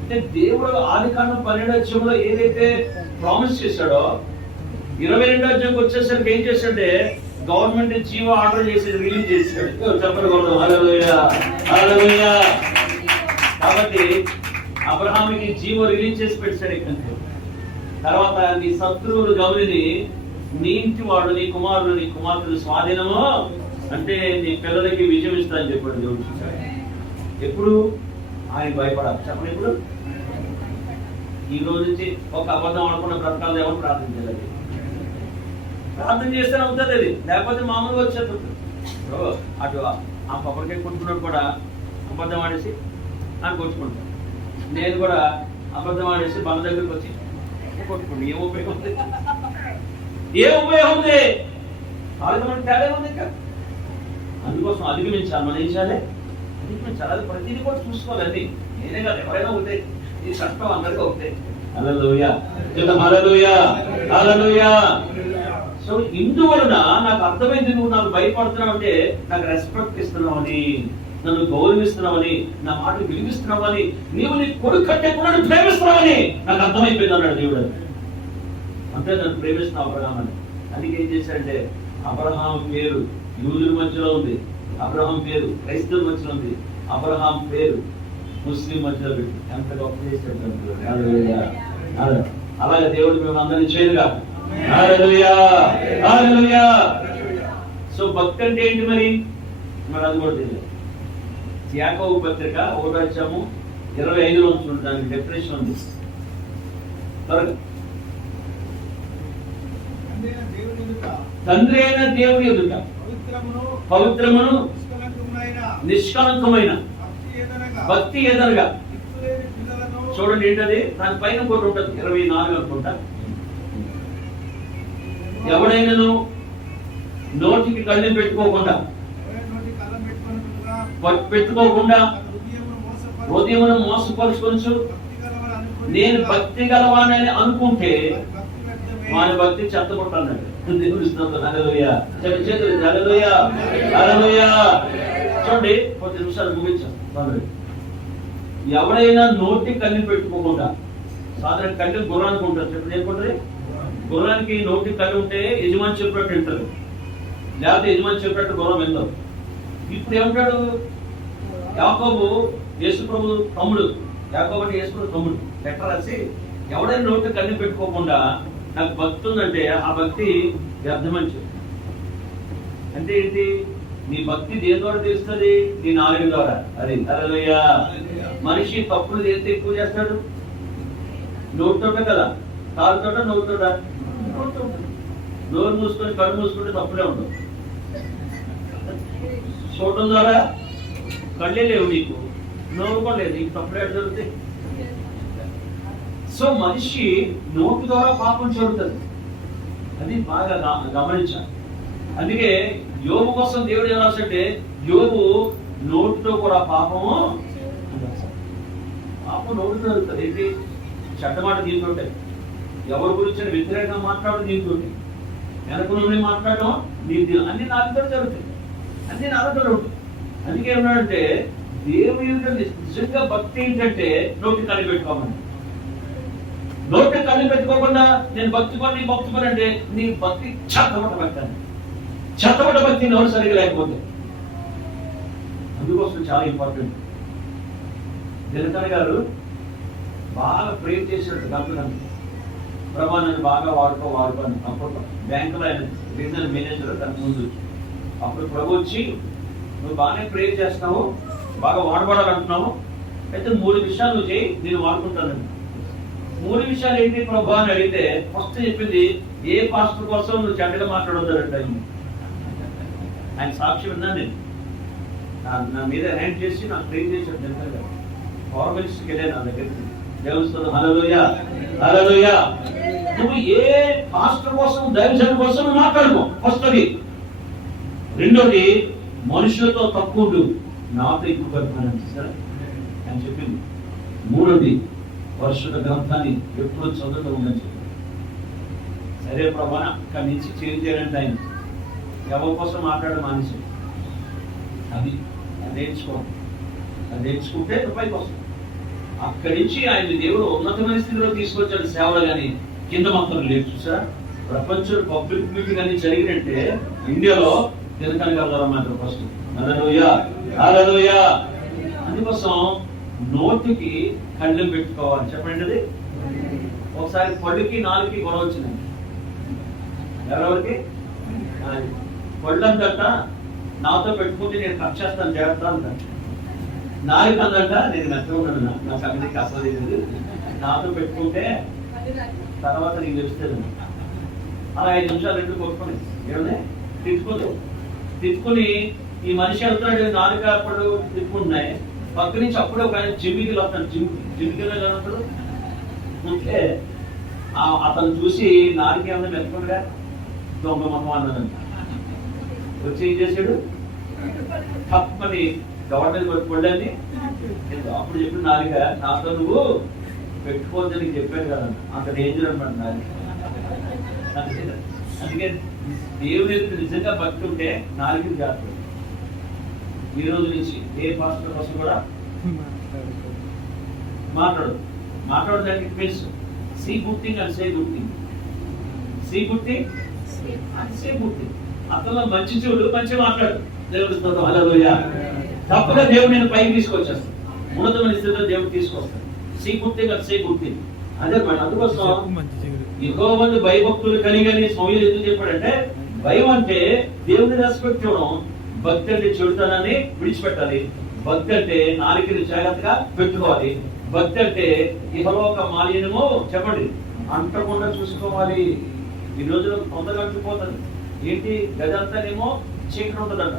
అంటే దేవుడు ఆదికాండం 12వ అధ్యాయంలో ఏదైతే ప్రామిస్ చేశాడో 22వ అధ్యాయంకి వచ్చేసరికి ఏం చేశాడంటే, గవర్నమెంట్ జీవో ఆర్డర్ చేసి రిలీజ్ చేశాడు. చెప్పకూడదు. హల్లెలూయా, హల్లెలూయా. కాబట్టి అబ్రహాముకి జీవో రిలీజ్ చేసి పెట్టాడు. ఇక్కడ తర్వాత నీ శత్రువులు గౌరిని నీ ఇంటి వాడు, నీ కుమారుడు, నీ కుమార్తెలు స్వాధీనము అంటే నీ పిల్లలకి విజయం ఇస్తానని చెప్పాడు దేవుడు. ఎప్పుడు ఆయన భయపడాలి చెప్పండి. ఇప్పుడు ఈ రోజు నుంచి ఒక అబద్ధం అనుకున్న బ్రతకాలు ఎవరు ప్రార్థించాలి? ప్రార్థన చేస్తే అవుతుంది అది, లేకపోతే మామూలుగా వచ్చేస్తుంది. అటు ఆ కొబ్బరికాయ కొట్టుకున్నాడు కూడా అబద్ధం ఆడేసి అని కొట్టుకుంటాను. నేను కూడా అబద్ధం ఆడేసి మన దగ్గరికి వచ్చి కొట్టుకుంటాను. ఏం ఉపయోగం ఉంది? ఏ ఉపయోగం ఉంది? వాళ్ళకి మనకి తేడా ఉంది. ఇంకా అందుకోసం అధిగమించాలి. మనం ఏం చేయాలి? అధిగమించాలి. అది ప్రతిదీ కూడా చూసుకోవాలి. నేనే కాదు, ఎవరైనా ఉంటే ఈ చట్టం అందరికీ ఒకటే. హల్లెలూయా, హల్లెలూయా, హల్లెలూయా. సో ఇందువలన నాకు అర్థమైంది, నువ్వు నాకు భయపడుతున్నావు అంటే నాకు రెస్పెక్ట్ ఇస్తున్నావని, నన్ను గౌరవిస్తున్నావని, నా మాట విలువిస్తున్నావని, నీవు నీ కొడుకు కంటే కూడా ప్రేమిస్తున్నావని నాకు అర్థమైపోయింది అన్నాడు దేవుడు. అంటే నన్ను ప్రేమిస్తున్న అబ్రహాం అని. అందుకే ఏం చేశాడంటే అబ్రహాం పేరు యూదుల మధ్యలో ఉంది, అబ్రహాం పేరు క్రైస్తవుల మధ్యలో ఉంది, అబ్రహాం పేరు ముస్లిం మధ్యలో పెట్టి ఎంత గొప్ప చేశాడు. అలాగే దేవుడు మేము అందరినీ చేయనుగా. సో భక్తి అంటే ఏంటి మరి అది కూడా తెలియదు. యాకోబు పత్రిక 1:25 ఉంటుంది, దానికి డెఫినేషన్ ఉంది. త్వరగా తండ్రి అయిన దేవుని ఎదుట పవిత్రమును నిష్కలంకమైన భక్తి ఏదనగా చూడండి ఏంటది, దాని పైన కూడా ఉంటుంది 24 అనుకుంటా. ఎవడైనాను నోటికి కళ్ళు పెట్టుకోకుండా హృదయమును మోసపరుచుకొనుచు నేను భక్తి గలవానని అనుకుంటే మన భక్తి చెత్తగొట్టన్నాడు. చూడండి 10 నిమిషాలు ముగించాం. ఎవడైనా నోటి కళ్ళు పెట్టుకోకుండా, సాధారణ కళ్ళు గుర్రానికి ఉంటారు, చెప్పండి చెప్పండి. గుర్రానికి నోటి కళ్ళు ఉంటే యజమాని చెప్పినట్టు వింటారు, లేకపోతే యజమాని చెప్పినట్టు గుర్రం వింటారు. ఇప్పుడు ఏమంటాడు యాకోబు, యేసుప్రభు తమ్ముడు, యాకోబు అంటే యేసుప్రభు తమ్ముడు, లెటర్ రాసి ఎవడైనా నోటి కళ్ళు పెట్టుకోకుండా నాకు భక్తి ఉందంటే ఆ భక్తి వ్యర్థమని చెప్పి. అంటే ఏంటి, నీ భక్తి దేని ద్వారా తెలుస్తుంది? నీ నాలుగు ద్వారా. అది హల్లెలూయా. మనిషి తప్పులు చేస్తే ఎక్కువ చేస్తాడు నోటితోట కదా, కాలుతోట నోటితోట. నోరు మూసుకొని కళ్ళు మూసుకుంటే తప్పులే ఉండవు. చూడటం ద్వారా కళ్ళే లేవు నీకు, నోరు కూడా లేదు, నీకు తప్పులే జరుగుతాయి. సో మనిషి నోటి ద్వారా పాపం జరుగుతుంది, అది బాగా గమనించాలి. అందుకే యోబు కోసం దేవుడు ఏం రాసంటే, యోబు నోటితో కూడా పాపం నోటితో జరుగుతుంది. ఏంటి, చెడ్డమాట దీంతో, ఎవరి గురించి వ్యతిరేకంగా మాట్లాడడం దీంతో, వెనక నుండి మాట్లాడడం దీంతో, అన్ని నాలుగుతో జరుగుతాయి, అన్ని నాలుగుతో ఉంటాయి. అందుకే ఏమన్నాడంటే దేవుని నిజంగా భక్తి ఏంటంటే నోటి కళ్ళు పెట్టుకోమని. నోటి కళ్ళు పెట్టుకోకుండా నేను భక్తి పని నీ భక్తి పని అంటే నీ భక్తి చెత్తపట్ట భక్తి అని. చెత్తపట్ట భక్తి నోరు సరిగ్గా లేకపోతే. అందుకోసం చాలా ఇంపార్టెంట్. దినకర్ గారు బాగా ప్రేర్ చేశాడు గంటలను, ప్రభా నన్ను బాగా వాడుకోని. అప్పుడు బ్యాంకులో ఆయన రీజనల్ మేనేజర్ తన ముందు. అప్పుడు ప్రభు వచ్చి, నువ్వు బాగానే ప్రేర్ చేస్తున్నావు, బాగా వాడబడాలంటున్నావు, అయితే 3 విషయాలు నువ్వు చేయి, నేను వాడుకుంటానండి. 3 విషయాలు ఏంటి ప్రభా అని అడిగితే ఫస్ట్ చెప్పింది, ఏ పాస్టర్ కోసం నువ్వు చెడ్డగా మాట్లాడొద్దంట. ఆయన సాక్షి విన్నాను నేను, నా మీద హ్యాండ్ చేసి నాకు ప్రేర్ చేశాడు దినకర్ గారు. పవర్ మినిస్టర్కి వెళ్ళాను నా దగ్గరికి, దేవుని హల్లెలూయా హల్లెలూయా. నువ్వు ఏ పాస్టర్ కోసం దైవజనుల కోసం మాట్లాడుకో ఫస్ట్. అది రెండోది, మనుషులతో తక్కువ నాతో ఎక్కువ కలుపుతానని చూసారా అని చెప్పింది. మూడోది, పరిశుద్ధ గ్రంథాన్ని ఎప్పుడు చదువుతూ ఉండని చెప్పింది. సరే ప్రభా అక్కడి నుంచి చేంజ్ చేయాలంటే ఆయన ఎవరి కోసం మాట్లాడడం మానేసి అది నేర్చుకుంటే పైకి వస్తుంది. అక్కడి నుంచి ఆయన దేవుడు ఉన్నతమైన స్థితిలో తీసుకొచ్చాడు సేవలు, కానీ కింద మాత్రం లేదు. చూసా, ప్రపంచ పబ్లిక్ మీటింగ్ అని జరిగినట్టే ఇండియాలో దినకర్ గారి ద్వారా మాత్రం ఫస్ట్. హల్లెలూయా హల్లెలూయా. అందుకోసం నోటికి కళ్ళెం పెట్టుకోవాలి. చెప్పండి. అది ఒకసారి పళ్ళుకి 4కి గొడవ వచ్చినాయి. ఎవరెవరికి? పళ్ళంతట నాతో పెట్టుకుంటే నేను కట్ చేస్తాను జాగ్రత్త అంట. 4 అందంట నేను మెత్తగా ఉన్నాను, నాకు అన్నిటికీ అసలు లేదు, నాతో పెట్టుకుంటే తర్వాత నీకు తెలుస్తుంది. అలా 5 నిమిషాలు 2 కొట్టుకొని ఏమన్నా తిట్టుకుని ఈ మనిషి వెళ్తున్నాడు, 4 పళ్ళు తిట్టుకుంటున్నాయి. పక్క నుంచి అప్పుడే ఒక ఆయన జిమ్మికి వస్తాడు, జిమ్మికిలో ఉంటాడు. అంటే అతను చూసి 4 ఏమన్నా మెత్తకుండా దొంగ మొహం అన్నాడు. వచ్చి ఏం చేశాడు, తప్పని గవర్నమెంట్ పట్టుకోండి. అప్పుడు చెప్పిన 4 నాతో నువ్వు పెట్టుకోవద్దని నీకు చెప్పాను కదా, అంత డేంజర్ అనమాట. అందుకే దేవుని నిజంగా భక్తి ఉంటే 4 జాగ్రత్త. ఈ రోజు నుంచి ఏ పాస్టర్ కోసం కూడా మాట్లాడడానికి means see good thing and say good thing. See గుర్తి అది సే గుర్తి. అతను మంచి చూడు, మంచి మాట్లాడు. దేవుడి స్తోత్రం, హల్లెలూయా. తప్పగా దేవుడు నేను పైకి తీసుకొచ్చేస్తాను, ఉన్నతమైన స్థితిలో దేవుడు తీసుకొస్తాను. సి గుర్తి కాదు, సే గుర్తి. అదే మాట. అందుకోసం యెహోవాను భయభక్తులు కలిగని సమూయేలు ఎందుకు చెప్పాడంటే, భయం అంటే దేవుని రెస్పెక్ట్ చేయడం, భక్తి అంటే చెడుతనాన్ని విడిచిపెట్టాలి, భక్తి అంటే నాలుకని జాగ్రత్తగా పెట్టుకోవాలి, భక్తి అంటే ఇహలోక మాలిన్యము చెప్పండి అంటకుండా చూసుకోవాలి. ఈ రోజులో తొందరగా అంటుకుపోతుంది. ఏంటి గదంతానేమో చీకటి ఉంటుందంట,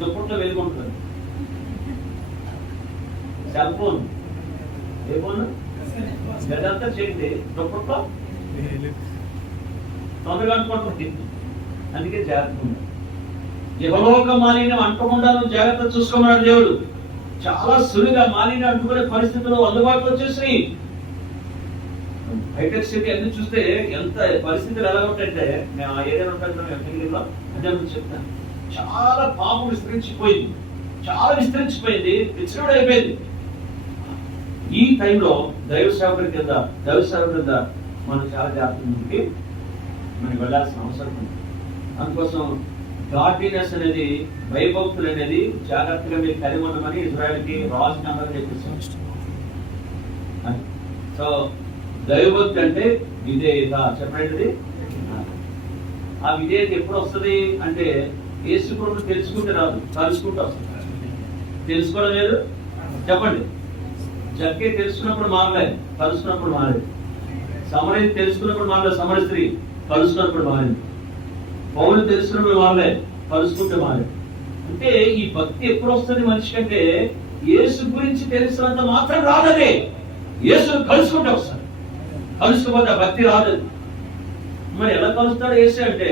దుప్పట్లో వెలుగుంటుంది. సెల్ ఫోన్ ఏ ఫోన్ గదంతా చీకటి, దుప్పట్లో తొందరగా అంటుకుంటుంది. అందుకే జాగ్రత్త. యెహోవాక మాలిన్యం అంటకుండా నువ్వు జాగ్రత్త చూసుకోమన్నాడు దేవుడు. చాలా సులువుగా మాలిన్యం అంటుకునే పరిస్థితులు అందుబాటులో వచ్చేసి హైటెక్ సిటీ అన్ని చూస్తే ఎంత పరిస్థితులు ఎలా ఉంటాయంటే, మేము ఆ ఏరియాలో ఉంటాను అదే చెప్తాను. చాలా పాపం విస్తరించిపోయింది, చాలా విస్తరించిపోయింది, విచ్చరుడు అయిపోయింది. ఈ టైంలో దైవ సేవకుడి కింద మనం చాలా జాగ్రత్త ముందుకి మనం వెళ్ళాల్సిన అవసరం ఉంది. అందుకోసం గాడ్లీనెస్ అనేది, భయభక్తులు అనేది జాగ్రత్తగా మీరు కలిగి ఉండమని ఇజ్రాయెల్కి రాజు నెంబర్ చెప్పేసాం. సో దైవభక్తి అంటే విధేయత చెప్పండి. ఆ విధేయత ఎప్పుడు వస్తుంది అంటే యేసు ప్రభువును తెలుసుకుంటే రాదు, కలుసుకుంటూ వస్తుంది. తెలుసుకోవడం లేదు చెప్పండి. జక్కే తెలుసుకున్నప్పుడు మారలేదు, కలుసుకున్నప్పుడు మారేది. సమరయ తెలుసుకున్నప్పుడు మారలేదు, సమర స్త్రీ కలుసుకున్నప్పుడు మారింది. పౌలు తెలుసుకున్నప్పుడు మారలేదు, కలుసుకుంటే మారేది. అంటే ఈ భక్తి ఎప్పుడు వస్తుంది మనిషి కంటే, యేసు గురించి తెలిసినంత మాత్రం రాదదే, యేసును కలుసుకుంటే వస్తుంది. కలుసుకోపోతే ఆ భక్తి రాదు. మరి ఎలా కలుస్తాడు యేసు అంటే,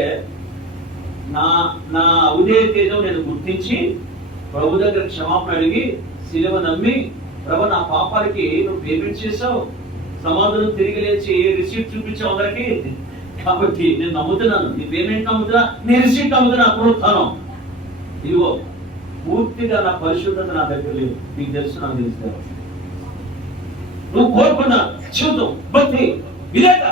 నా ఉదయ తేజం నేను గుర్తించి ప్రభు దగ్గర క్షమాపణ అడిగి శిలువ నమ్మి, ప్రభు నా పాపానికి నువ్వు పేమెంట్ చేసావు, సమాధానం తిరిగి లేచి రిసీప్ట్ చూపించావు అందరికి, కాబట్టి నేను నమ్ముతున్నాను, నీ పేమెంట్ నమ్ముతున్నా, నీ రిసీప్ట్ నమ్ముతున్నా, పునరుత్థానం ఇదిగో పూర్తిగా నా పరిశుద్ధత నా దగ్గర లేదు, నీకు తెలుసు, నాకు తెలుసు. నువ్వు కోరుకున్న జీవితం భక్తి విధేయత